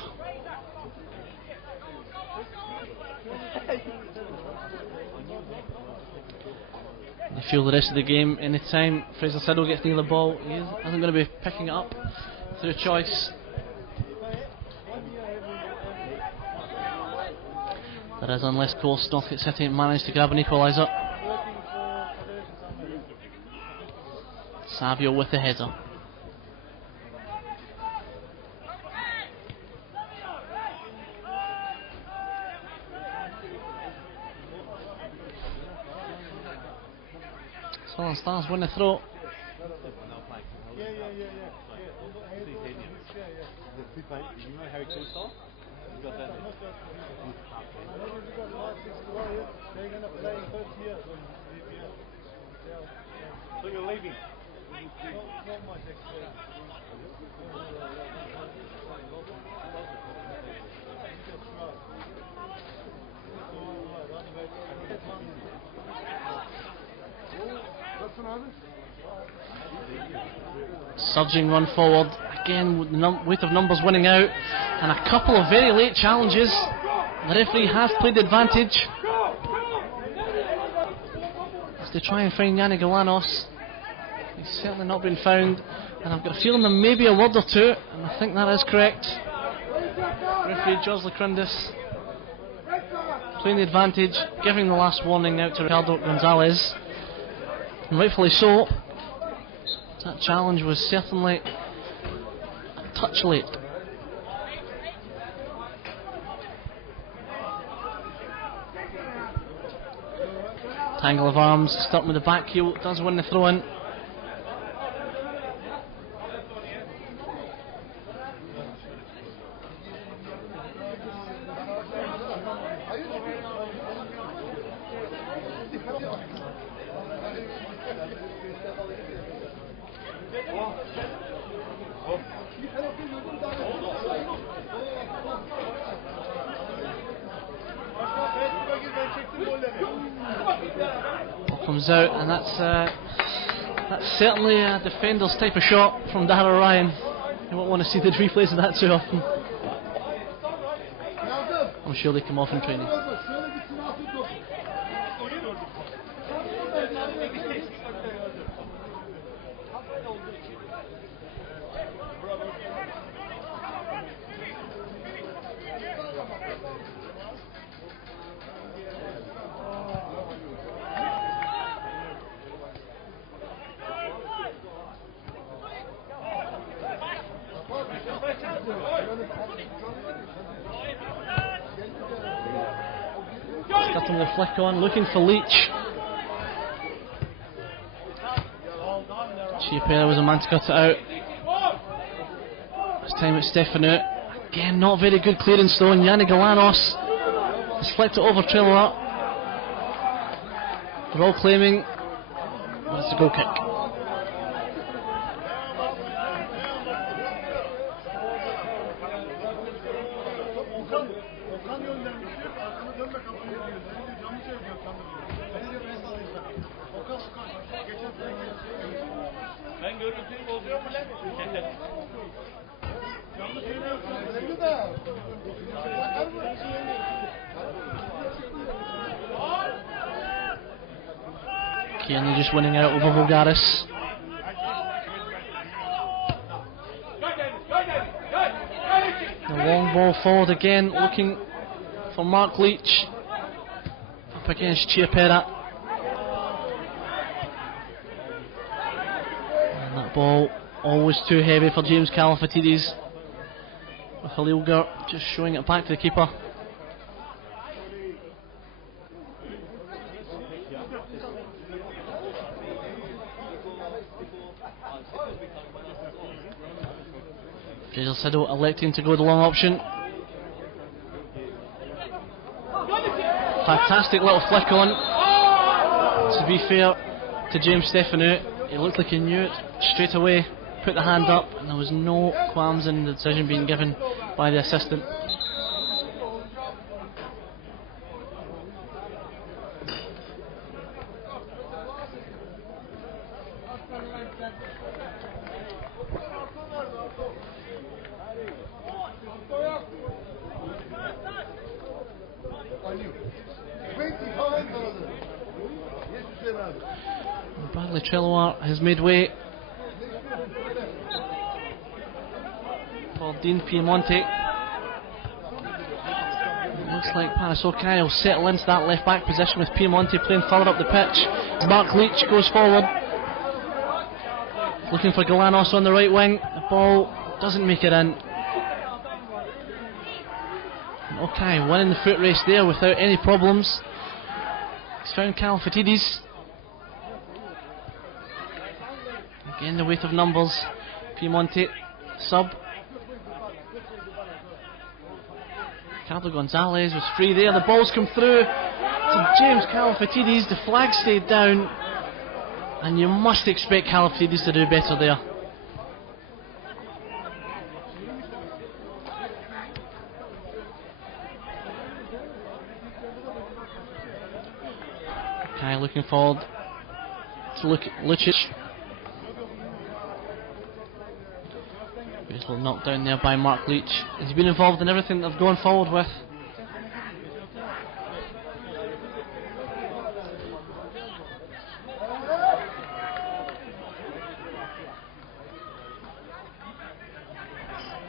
They feel the rest of the game. Anytime Fraser Siddle gets near the ball, he isn't going to be picking it up through choice. There is on left course. Northcote City managed to grab an equaliser. Savio with the header. Southern Stars win the throw. So you're leaving? Surging run forward again with the weight of numbers winning out, and a couple of very late challenges. The referee has played the advantage as they try and find Yanni Galanos. He's certainly not been found, and I've got a feeling there may be a word or two, and I think that is correct. Referee George Lacrindis playing the advantage, giving the last warning out to Ricardo Gonzalez, and rightfully so. That challenge was certainly a touch late. Tangle of arms, starting with the back heel, does win the throw in. Comes out, and that's certainly a defender's type of shot from Dara Ryan. You won't want to see the replays of that too often. I'm sure they come off in training. Starting the flick on, looking for Leach. Chiapera was a man to cut it out. This time it's Stefano. Again, not very good clearance though, and Yanni Galanos has flicked it over trailer. They're all claiming but it's a goal kick. Kearney just winning out over Vulgaris. The long ball forward again, looking for Mark Leach up against Chiapera. And that ball always too heavy for James Calafatides, with Halilgar just showing it back to the keeper. Fraser Siddle electing to go the long option. Fantastic little flick on. To be fair to James Stefano, it looked like he knew it straight away, put the hand up, and there was no qualms in the decision being given by the assistant. Bradley Treloar has made way for Dean Piemonte. It looks like Parasokai will settle into that left back position with Piemonte playing further up the pitch. Mark Leach goes forward, looking for Galanos on the right wing. The ball doesn't make it in. Okay, winning the foot race there without any problems. He's found Kalafatidis. Again, the weight of numbers. Piemonte sub. Ricardo Gonzalez was free there. The ball's come through to James Kalafatidis. The flag stayed down, and you must expect Kalafatidis to do better there. Okay, looking forward to Lucic. Beautiful knocked down there by Mark Leach. He's been involved in everything they've gone forward with.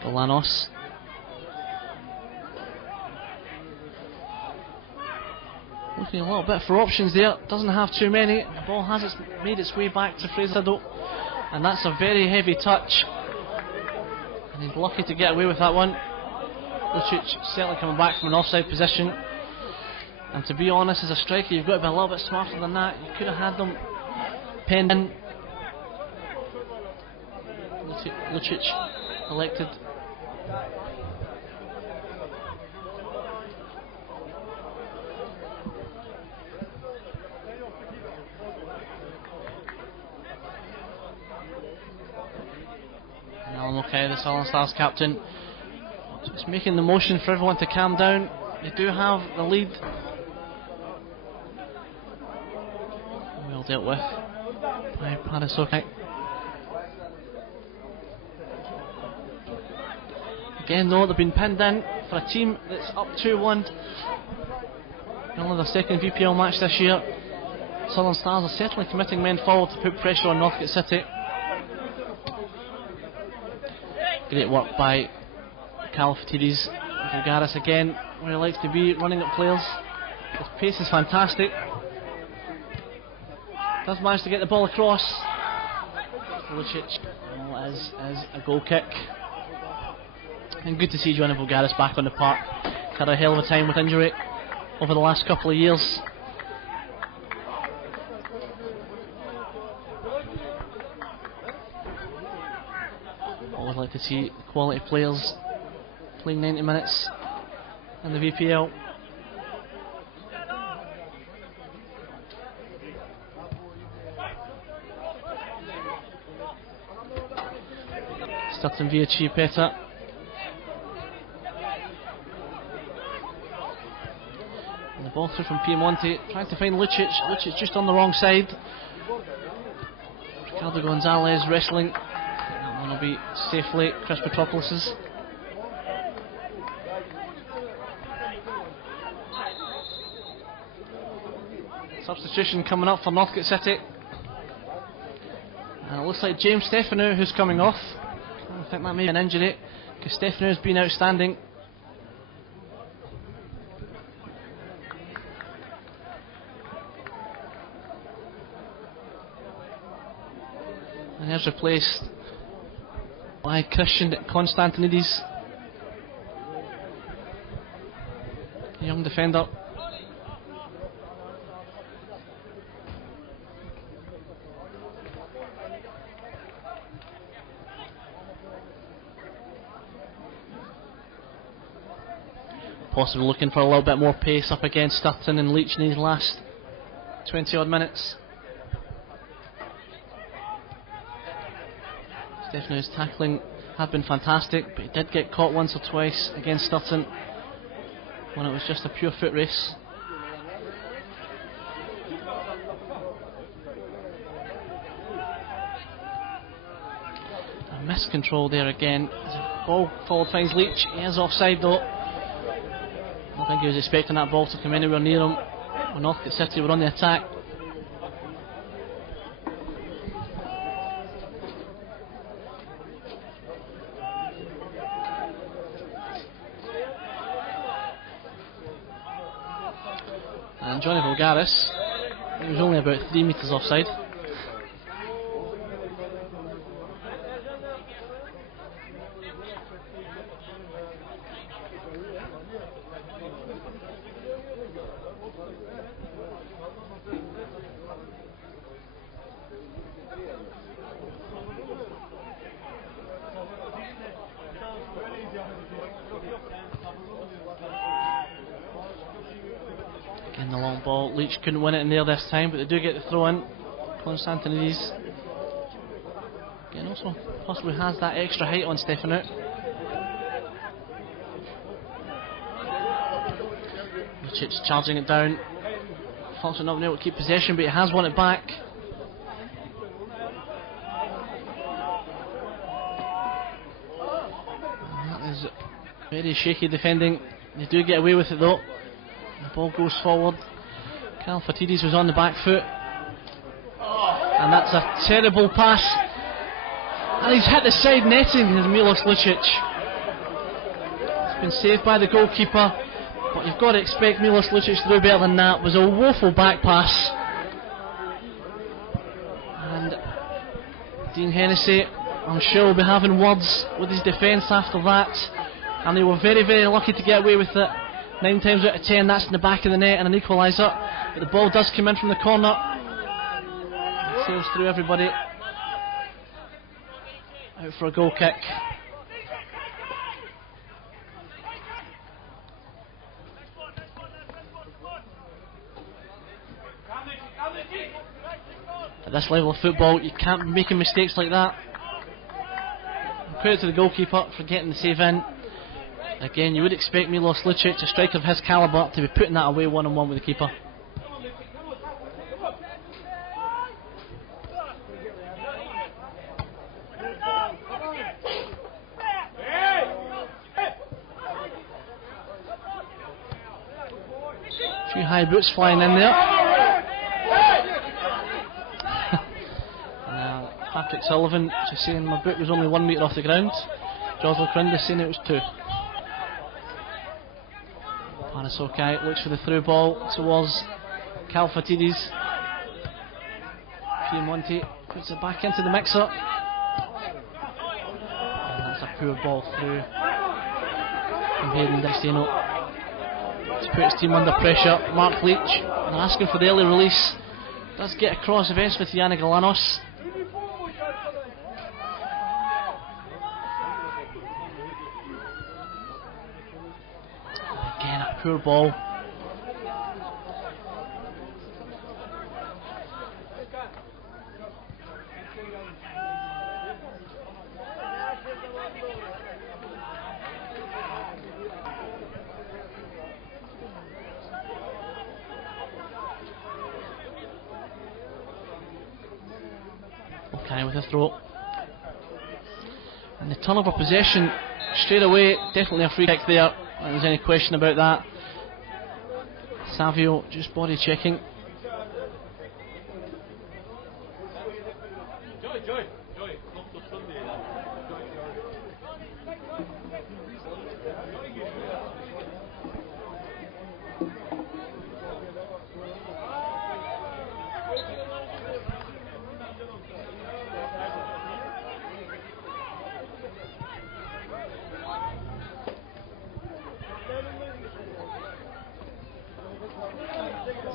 Galanos. Looking a little bit for options there. Doesn't have too many. The ball has made its way back to Fraser though, and that's a very heavy touch. And he's lucky to get away with that one. Lucic certainly coming back from an offside position. And to be honest, as a striker, you've got to be a little bit smarter than that. You could have had them penned in. Lucic elected. Okay, the Southern Stars captain just making the motion for everyone to calm down. They do have the lead. Well dealt with by Parasokai. Again though, they've been pinned in for a team that's up 2-1. Only their second VPL match this year. Southern Stars are certainly committing men forward to put pressure on Northcote City. Great work by Kalafatidis. Vulgaris again, where he likes to be, running at players. His pace is fantastic. Does manage to get the ball across. Lucic is a goal kick. And good to see Johnny Vulgaris back on the park. He's had a hell of a time with injury over the last couple of years. Always like to see quality players playing 90 minutes in the VPL. Starting via Chiapetta. And the ball through from Piemonte, trying to find Lucic. Lucic just on the wrong side. Ricardo Gonzalez wrestling. That one will be safely Chris Petropoulos'. Substitution coming up for Northcote City. And it looks like James Stefano who's coming off. I think that may be an injury, because Stefano has been outstanding. And he's replaced by Christian Constantinidis, a young defender. Possibly looking for a little bit more pace up against Sturton and Leach in these last 20 odd minutes. Stefano's tackling had been fantastic, but he did get caught once or twice against Sturton when it was just a pure foot race. A miscontrol there again. As the ball forward finds Leach. He is offside though. don't think he was expecting that ball to come anywhere near him when Northcote City were on the attack. And Johnny Vulgaris, he was only about 3 metres offside. Again, the long ball. Leach couldn't win it in there this time, but they do get the throw in. Constantinides again also possibly has that extra height on Stefano. Lucic charging it down. Unfortunately not been able to keep possession, but he has won it back. And that is very shaky defending. They do get away with it though. The ball goes forward. Kalfatides was on the back foot. And that's a terrible pass. And he's hit the side netting, is Milos Lucic. It's been saved by the goalkeeper. But you've got to expect Milos Lucic to do better than that. It was a woeful back pass. And Dean Hennessy, I'm sure, will be having words with his defence after that. And they were very, very lucky to get away with it. 9 times out of 10 that's in the back of the net and an equaliser, but the ball does come in from the corner. It sails through everybody. Out for a goal kick. At this level of football you can't be making mistakes like that. Credit to the goalkeeper for getting the save in. Again, you would expect Milos Lucic, a striker of his calibre, to be putting that away one-on-one with the keeper. A few high boots flying in there. Patrick Sullivan just saying my boot was only 1 metre off the ground. Josel Crindis saying it was 2. Panasokai looks for the through ball towards Kalfatides. Piemonte puts it back into the mixer. And that's a poor ball through from Hayden Destino. To put his team under pressure. Mark Leach, they're asking for the early release. Does get across eventually to Yannick Galanos. Again, a poor ball. Okay, with a throw. And the turnover possession straight away, definitely a free kick there. If there's any question about that. Savio just body checking.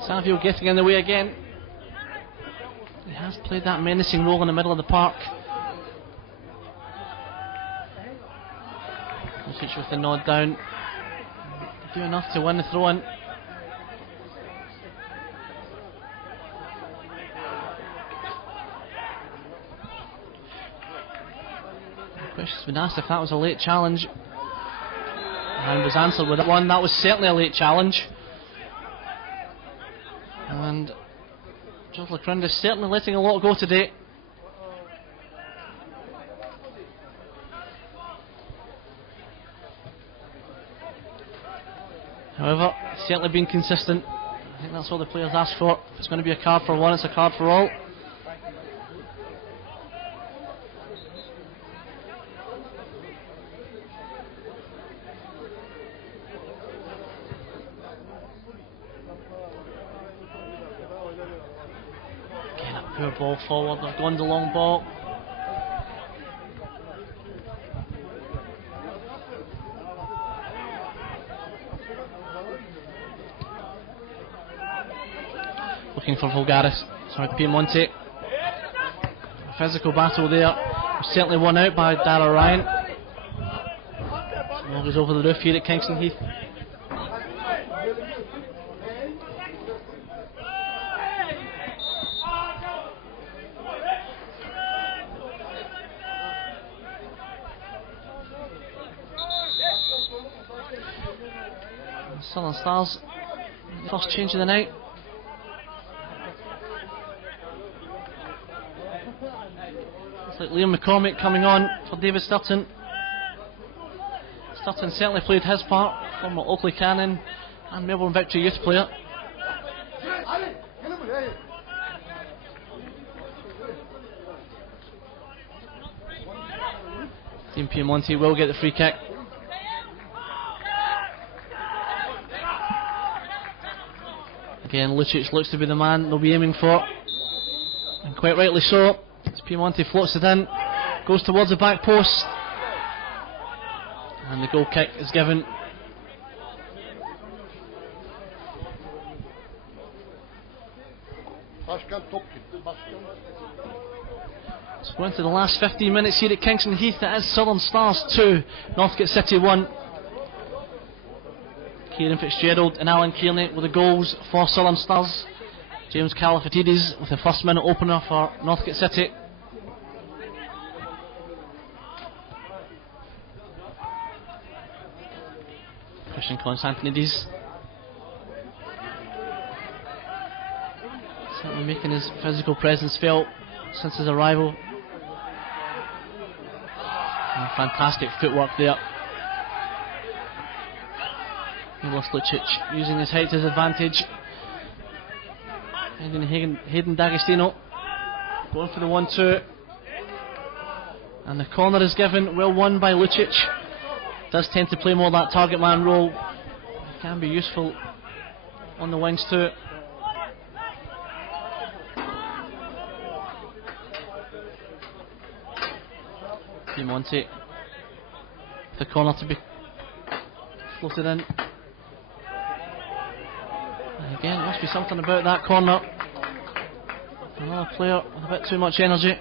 Savio getting in the way again. He has played that menacing role in the middle of the park. Lucic with the nod down. Do enough to win the throw in. The question's been asked if that was a late challenge, and was answered with that one. That was certainly a late challenge. And Josel Crindis certainly letting a lot go today. However, certainly been consistent. I think that's all the players asked for. If it's going to be a card for one, it's a card for all. Again, a poor ball forward. They've gone the long ball. Looking for Vulgaris. Sorry, Piemonte. A physical battle there. Certainly won out by Dara Ryan. Ball goes over the roof here at Kingston Heath. Southern Stars, first change of the night. Looks like Liam McCormick coming on for David Sturton. Sturton certainly played his part, former Oakley Cannon and Melbourne Victory youth player. Team Piemonte will get the free kick. Again, Lucic looks to be the man they'll be aiming for, and quite rightly so. As Piemonte floats it in, goes towards the back post, and the goal kick is given. So going to the last 15 minutes here at Kingston Heath. It is Southern Stars 2, Northcote City 1. Kieran Fitzgerald and Alan Kearney with the goals for Southern Stars. James Califatidis with the first minute opener for Northcote City. Christian Constantinides certainly making his physical presence felt since his arrival. And fantastic footwork there. Milos Lucic using his height to his advantage. And then Hayden D'Agostino going for the 1-2. And the corner is given, well won by Lucic. Does tend to play more that target man role. He can be useful on the wings too. Piemonte, the corner to be floated in. And again, must be something about that corner. Another player with a bit too much energy.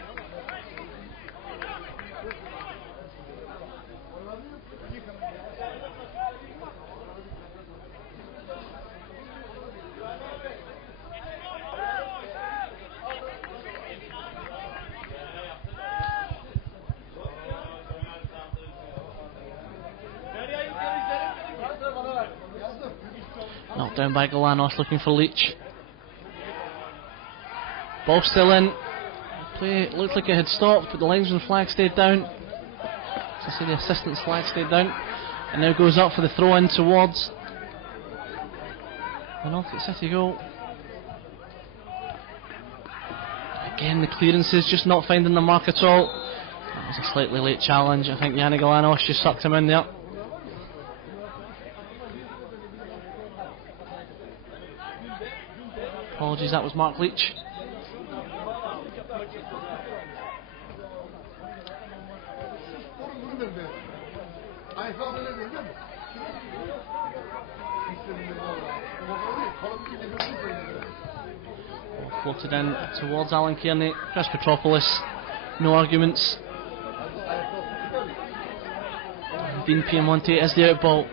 Knocked down by Galanos, looking for Leach. Ball still in. Play looked like it had stopped, but the linesman flag stayed down. So I say the assistant's flag stayed down, and now goes up for the throw in towards the Northcote City goal. Again, the clearances just not finding the mark at all. That was a slightly late challenge. I think Yanni Galanos just sucked him in there. Apologies, that was Mark Leach. Floated in towards Alan Kearney. Chris Petropoulos, no arguments. Dean Piemonte is the out ball.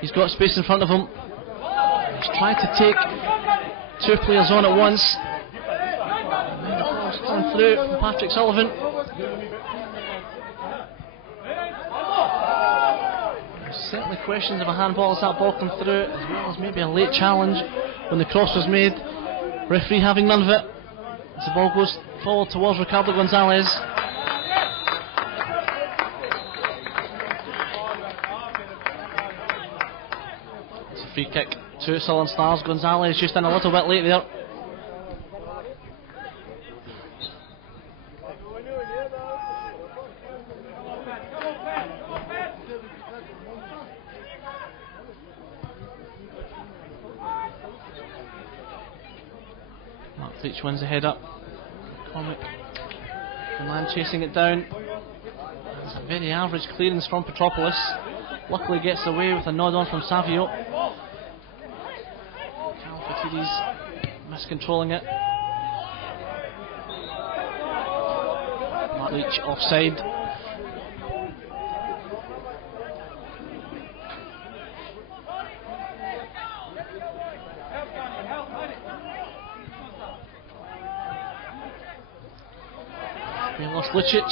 He's got space in front of him. He's trying to take two players on at once. And the ball's gone through from Patrick Sullivan. There's certainly questions of a handball as that ball come through, as well as maybe a late challenge when the cross was made. Referee having none of it. As the ball goes forward towards Ricardo Gonzalez. It's a free kick to Southern Stars. Gonzalez just in a little bit late there. Mark Leach wins the head up. Comic, the man chasing it down. It's a very average clearance from Petropolis. Luckily gets away with a nod on from Savio. Calfatides miscontrolling it. Mark Leach offside. We lost Lucic.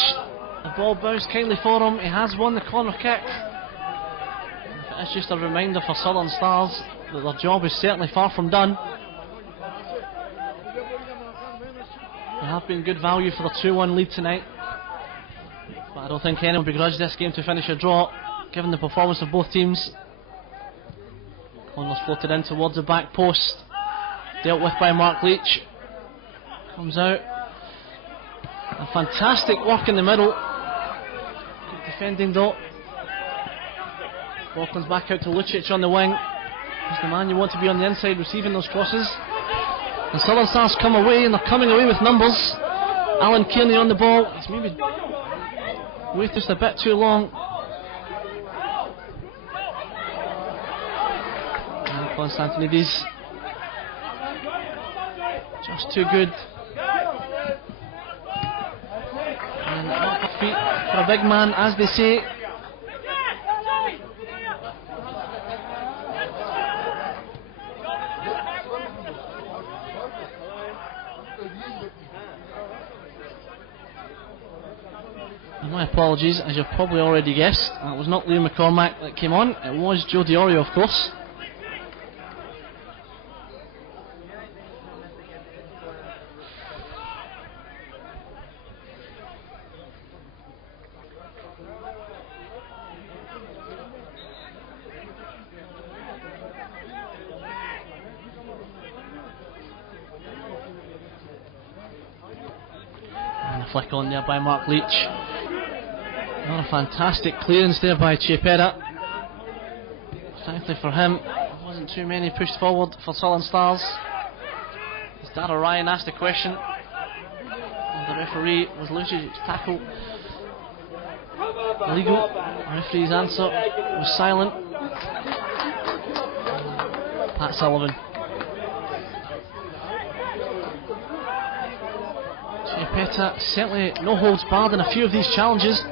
The ball bounced kindly for him. He has won the corner kick. It's just a reminder for Southern Stars that their job is certainly far from done. They have been good value for the 2-1 lead tonight, but I don't think anyone will begrudge this game to finish a draw given the performance of both teams. Corner's floated in towards the back post, dealt with by Mark Leach. Comes out, and fantastic work in the middle. Good defending though. Ball comes back out to Lucic on the wing. He's the man you want to be on the inside receiving those crosses. And Southern Stars come away, and they're coming away with numbers. Alan Kearney on the ball. He's maybe waited just a bit too long. And Constantinides just too good. And off feet for a big man, as they say. My apologies, as you've probably already guessed, that was not Liam McCormack that came on, it was Joe Diorio, of course. And a flick on there by Mark Leach. Not a fantastic clearance there by Chiepera. Thankfully for him, there wasn't too many pushed forward for Southern Stars. As Dara Ryan asked a question, and the referee, was Lucic's tackle illegal? The referee's answer was silent. Pat Sullivan. Chiepera certainly no holds barred in a few of these challenges.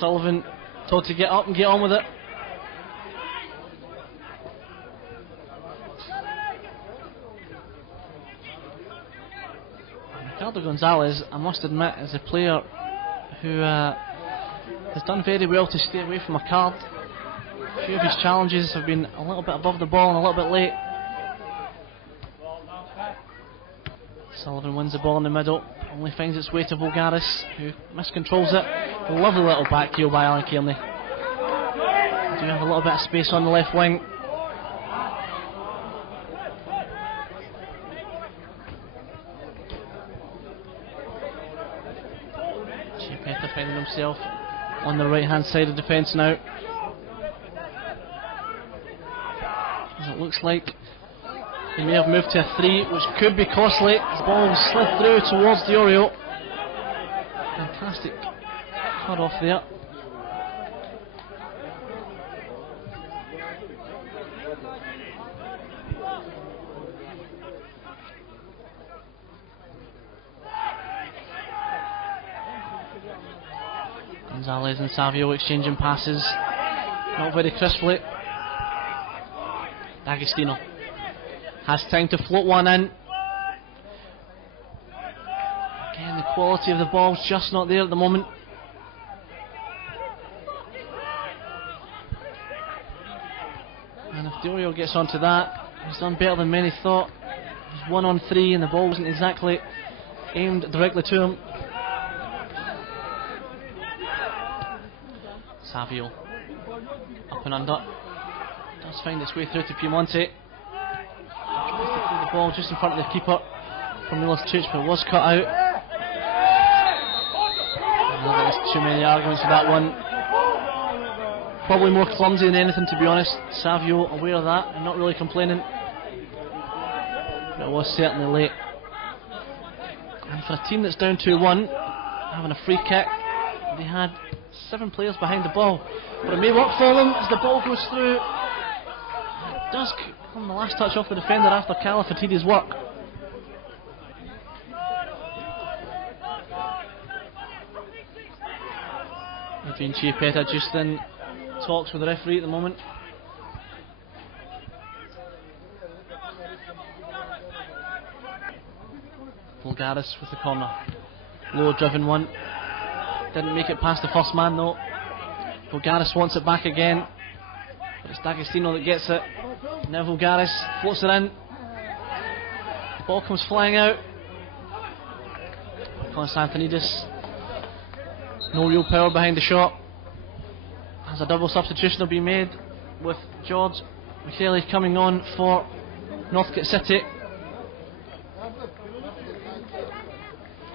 Sullivan told to get up and get on with it. Ricardo Gonzalez, I must admit, is a player who has done very well to stay away from a card. A few of his challenges have been a little bit above the ball and a little bit late. Sullivan wins the ball in the middle, only finds its way to Voulgaris, who miscontrols it. A lovely little back heel by Alan Kearney. Do have a little bit of space on the left wing. Chiepera finding himself on the right hand side of defence now. As it looks like he may have moved to a 3, which could be costly. The ball slid through towards Diorio. Fantastic cut off there. Gonzalez and Savio exchanging passes, not very crisply. D'Agostino has time to float one in. Again, the quality of the ball's just not there at the moment. And if Diorio gets onto that, he's done better than many thought. He's 1 on 3 and the ball wasn't exactly aimed directly to him. Savio. Up and under. Does find its way through to Piemonte. Tries to play the ball just in front of the keeper from Milos-Chuch, but it was cut out. There's too many arguments for that one. Probably more clumsy than anything, to be honest. Savio aware of that and not really complaining. But it was certainly late. And for a team that's down 2-1, having a free kick, they had 7 players behind the ball. But it may work for them as the ball goes through. It does come the last touch off the defender after Calafatidi's work. Adrian Chiapetta just in talks with the referee at the moment. Bulgaris with the corner. Low driven one. Didn't make it past the first man though. Bulgaris wants it back again. But it's D'Agostino that gets it. Now Bulgaris floats it in. The ball comes flying out. Konstantinidis. No real power behind the shot. As a double substitution will be made with George Michele coming on for Northcote City.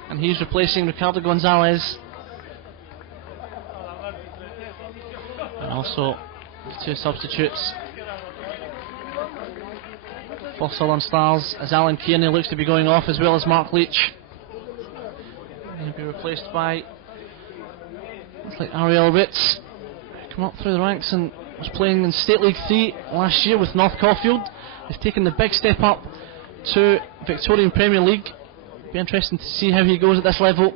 And he's replacing Ricardo Gonzalez. And also the 2 substitutes for Southern Stars, as Alan Kearney looks to be going off, as well as Mark Leach. He'll be replaced by, looks like Ariel Ritz, come up through the ranks and was playing in State League 3 last year with North Caulfield. They've taken the big step up to Victorian Premier League. Be interesting to see how he goes at this level.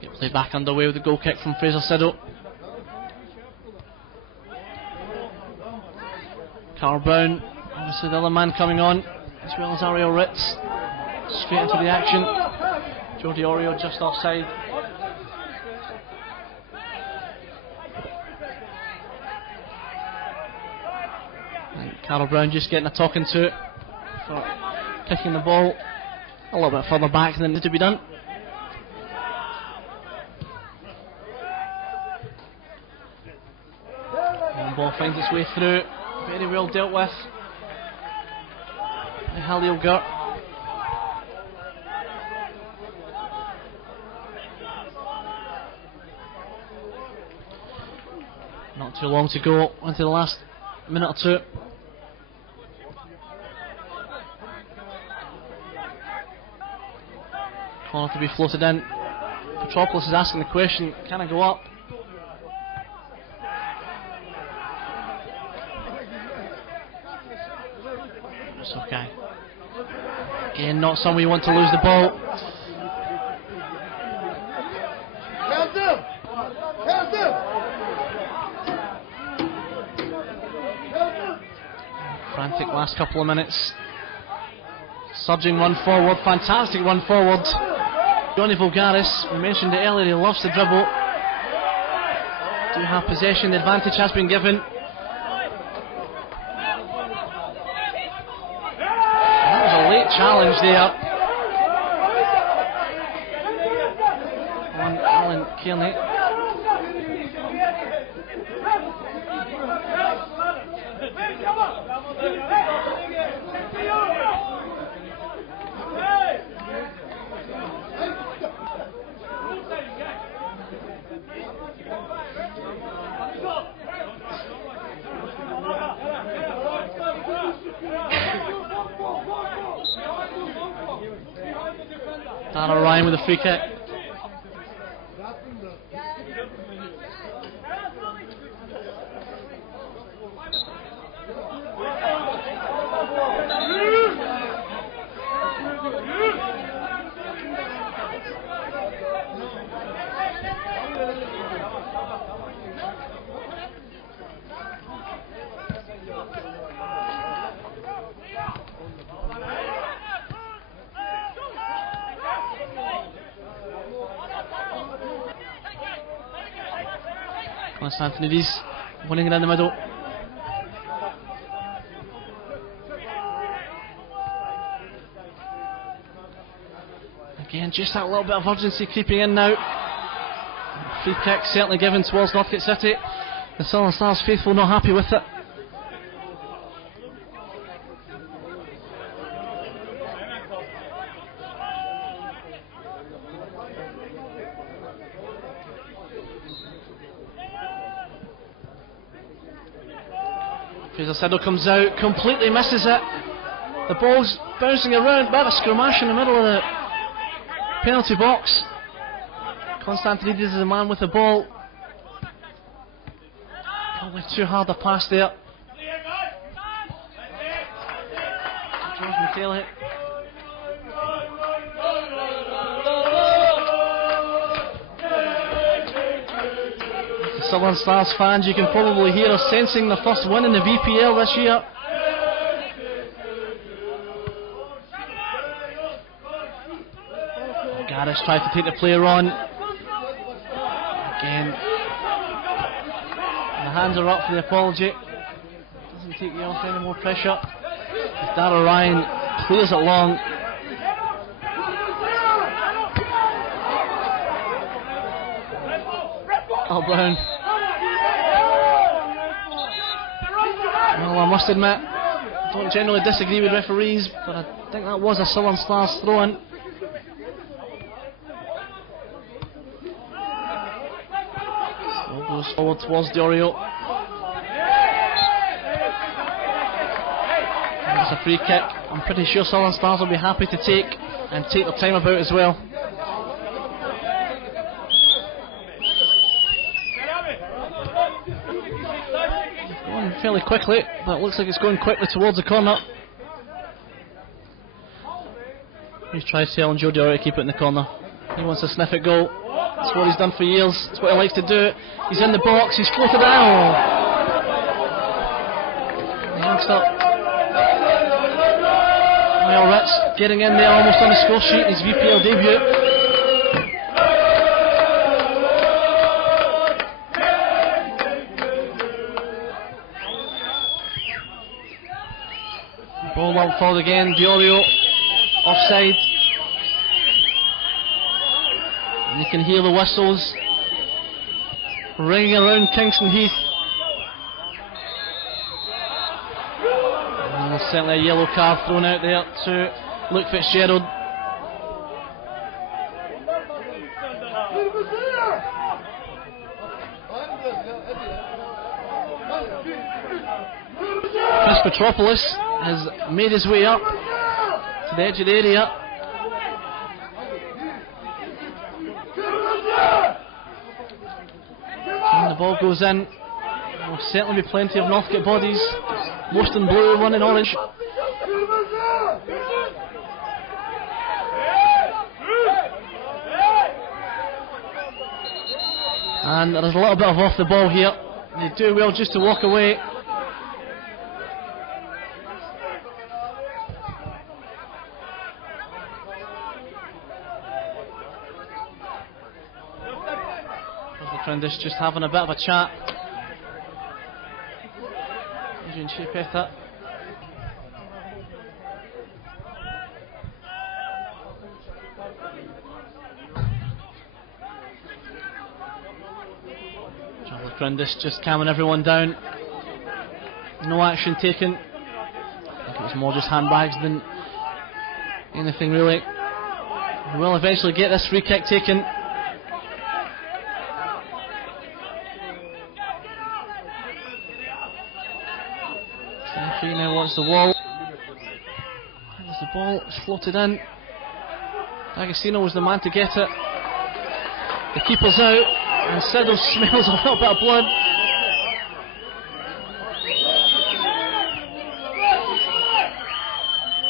Get play back underway with the goal kick from Fraser Siddle. Carl Brown, obviously the other man coming on, as well as Ariel Ritz. Straight into the action. Jordi Orio just offside. And Carol Brown just getting a talking to for kicking the ball a little bit further back than it needed to be done. And the ball finds its way through. Very well dealt with by Halil Gert. Not too long to go into the last minute or two. Corner to be floated in. Petropolis is asking the question, can I go up? It's okay. Again, not somewhere you want to lose the ball. Frantic last couple of minutes. Surging run forward, fantastic run forward. Johnny Vulgaris, we mentioned it earlier, he loves to dribble. Do have possession, the advantage has been given. That was a late challenge there on Alan Kearney. Dara Ryan with a free kick. Constantinides winning it in the middle. Again, just that little bit of urgency creeping in now. Free kick certainly given towards Northcote City. The Southern Stars faithful not happy with it. Siddle comes out, completely misses it. The ball's bouncing around, bit of a skirmish in the middle of the penalty box. Constantinides is the man with the ball. Probably too hard a pass there. George McKellar. Southern Stars fans, you can probably hear us sensing the first win in the VPL this year. Garris tried to take the player on. Again, the hands are up for the apology. Doesn't take you off any more pressure. Darragh Ryan clears it long. Al Brown. Well, I must admit, I don't generally disagree with referees, but I think that was a Southern Stars throw-in. So goes forward towards Diorio. That's a free kick. I'm pretty sure Southern Stars will be happy to take their time about as well. Fairly quickly, but it looks like it's going quickly towards the corner. He's tried telling Joe Diorio to keep it in the corner. He wants to sniff at goal. That's what he's done for years. That's what he likes to do. He's in the box. He's floated out. The youngster, well, Ritz getting in there almost on the score sheet in his VPL debut. Ball well forward again, Diorio offside. And you can hear the whistles ringing around Kingston Heath. And there's certainly a yellow card thrown out there to Luke Fitzgerald. Chris Petropoulos has made his way up to the edge of the area. And the ball goes in. There will certainly be plenty of Northcote bodies, most in blue, one in orange. And there's a little bit of off the ball here. They do well just to walk away. This just having a bit of a chat. Adrian Shepeta. Charlie Crindis just calming everyone down. No action taken. I think it was more just handbags than anything really. We will eventually get this free kick taken. Referee now wants the wall. There's the ball, it's floated in. D'Agostino was the man to get it. The keeper's out, and Siddle smells a little bit of blood.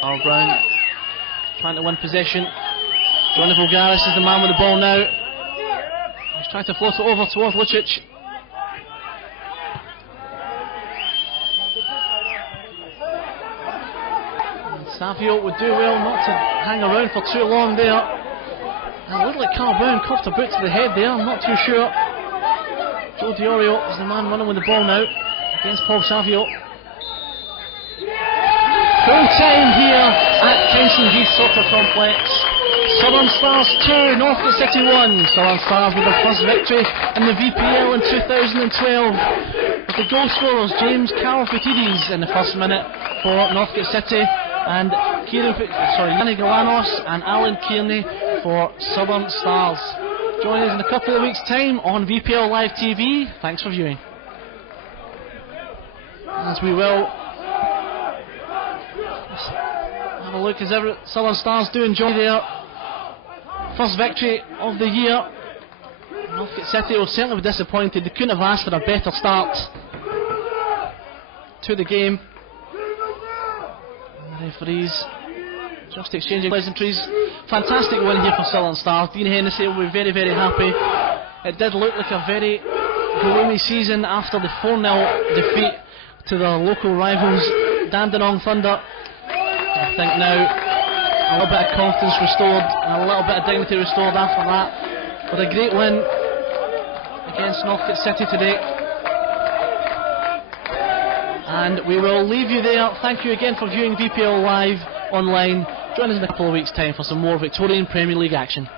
Al Brown trying to win possession. Johnny Vulgaris is the man with the ball now. He's trying to float it over towards Lucic. Savio would do well not to hang around for too long there. And it looked like Carl Brown copped a boot to the head there, I'm not too sure. Joe Diorio is the man running with the ball now against Paul Savio. Full time here at Kingston Heath Soccer Complex. Southern Stars 2, Northcote City 1. Southern Stars with their first victory in the VPL in 2012. With the goal scorers James Karofatides in the first minute for Northcote City, and Yanni Galanos and Alan Kearney for Southern Stars. Join us in a couple of weeks' time on VPL Live TV. Thanks for viewing. As we will have a look as Southern Stars do enjoy their first victory of the year. Northcote City will certainly be disappointed. They couldn't have asked for a better start to the game. And the referees just exchanging pleasantries. Fantastic win here for Southern Stars. Dean Hennessy will be very, very happy. It did look like a very gloomy season after the 4-0 defeat to their local rivals Dandenong Thunder. I think now a little bit of confidence restored and a little bit of dignity restored after that, with a great win against Northcote City today. And we will leave you there. Thank you again for viewing VPL Live online. Join us in a couple of weeks' time for some more Victorian Premier League action.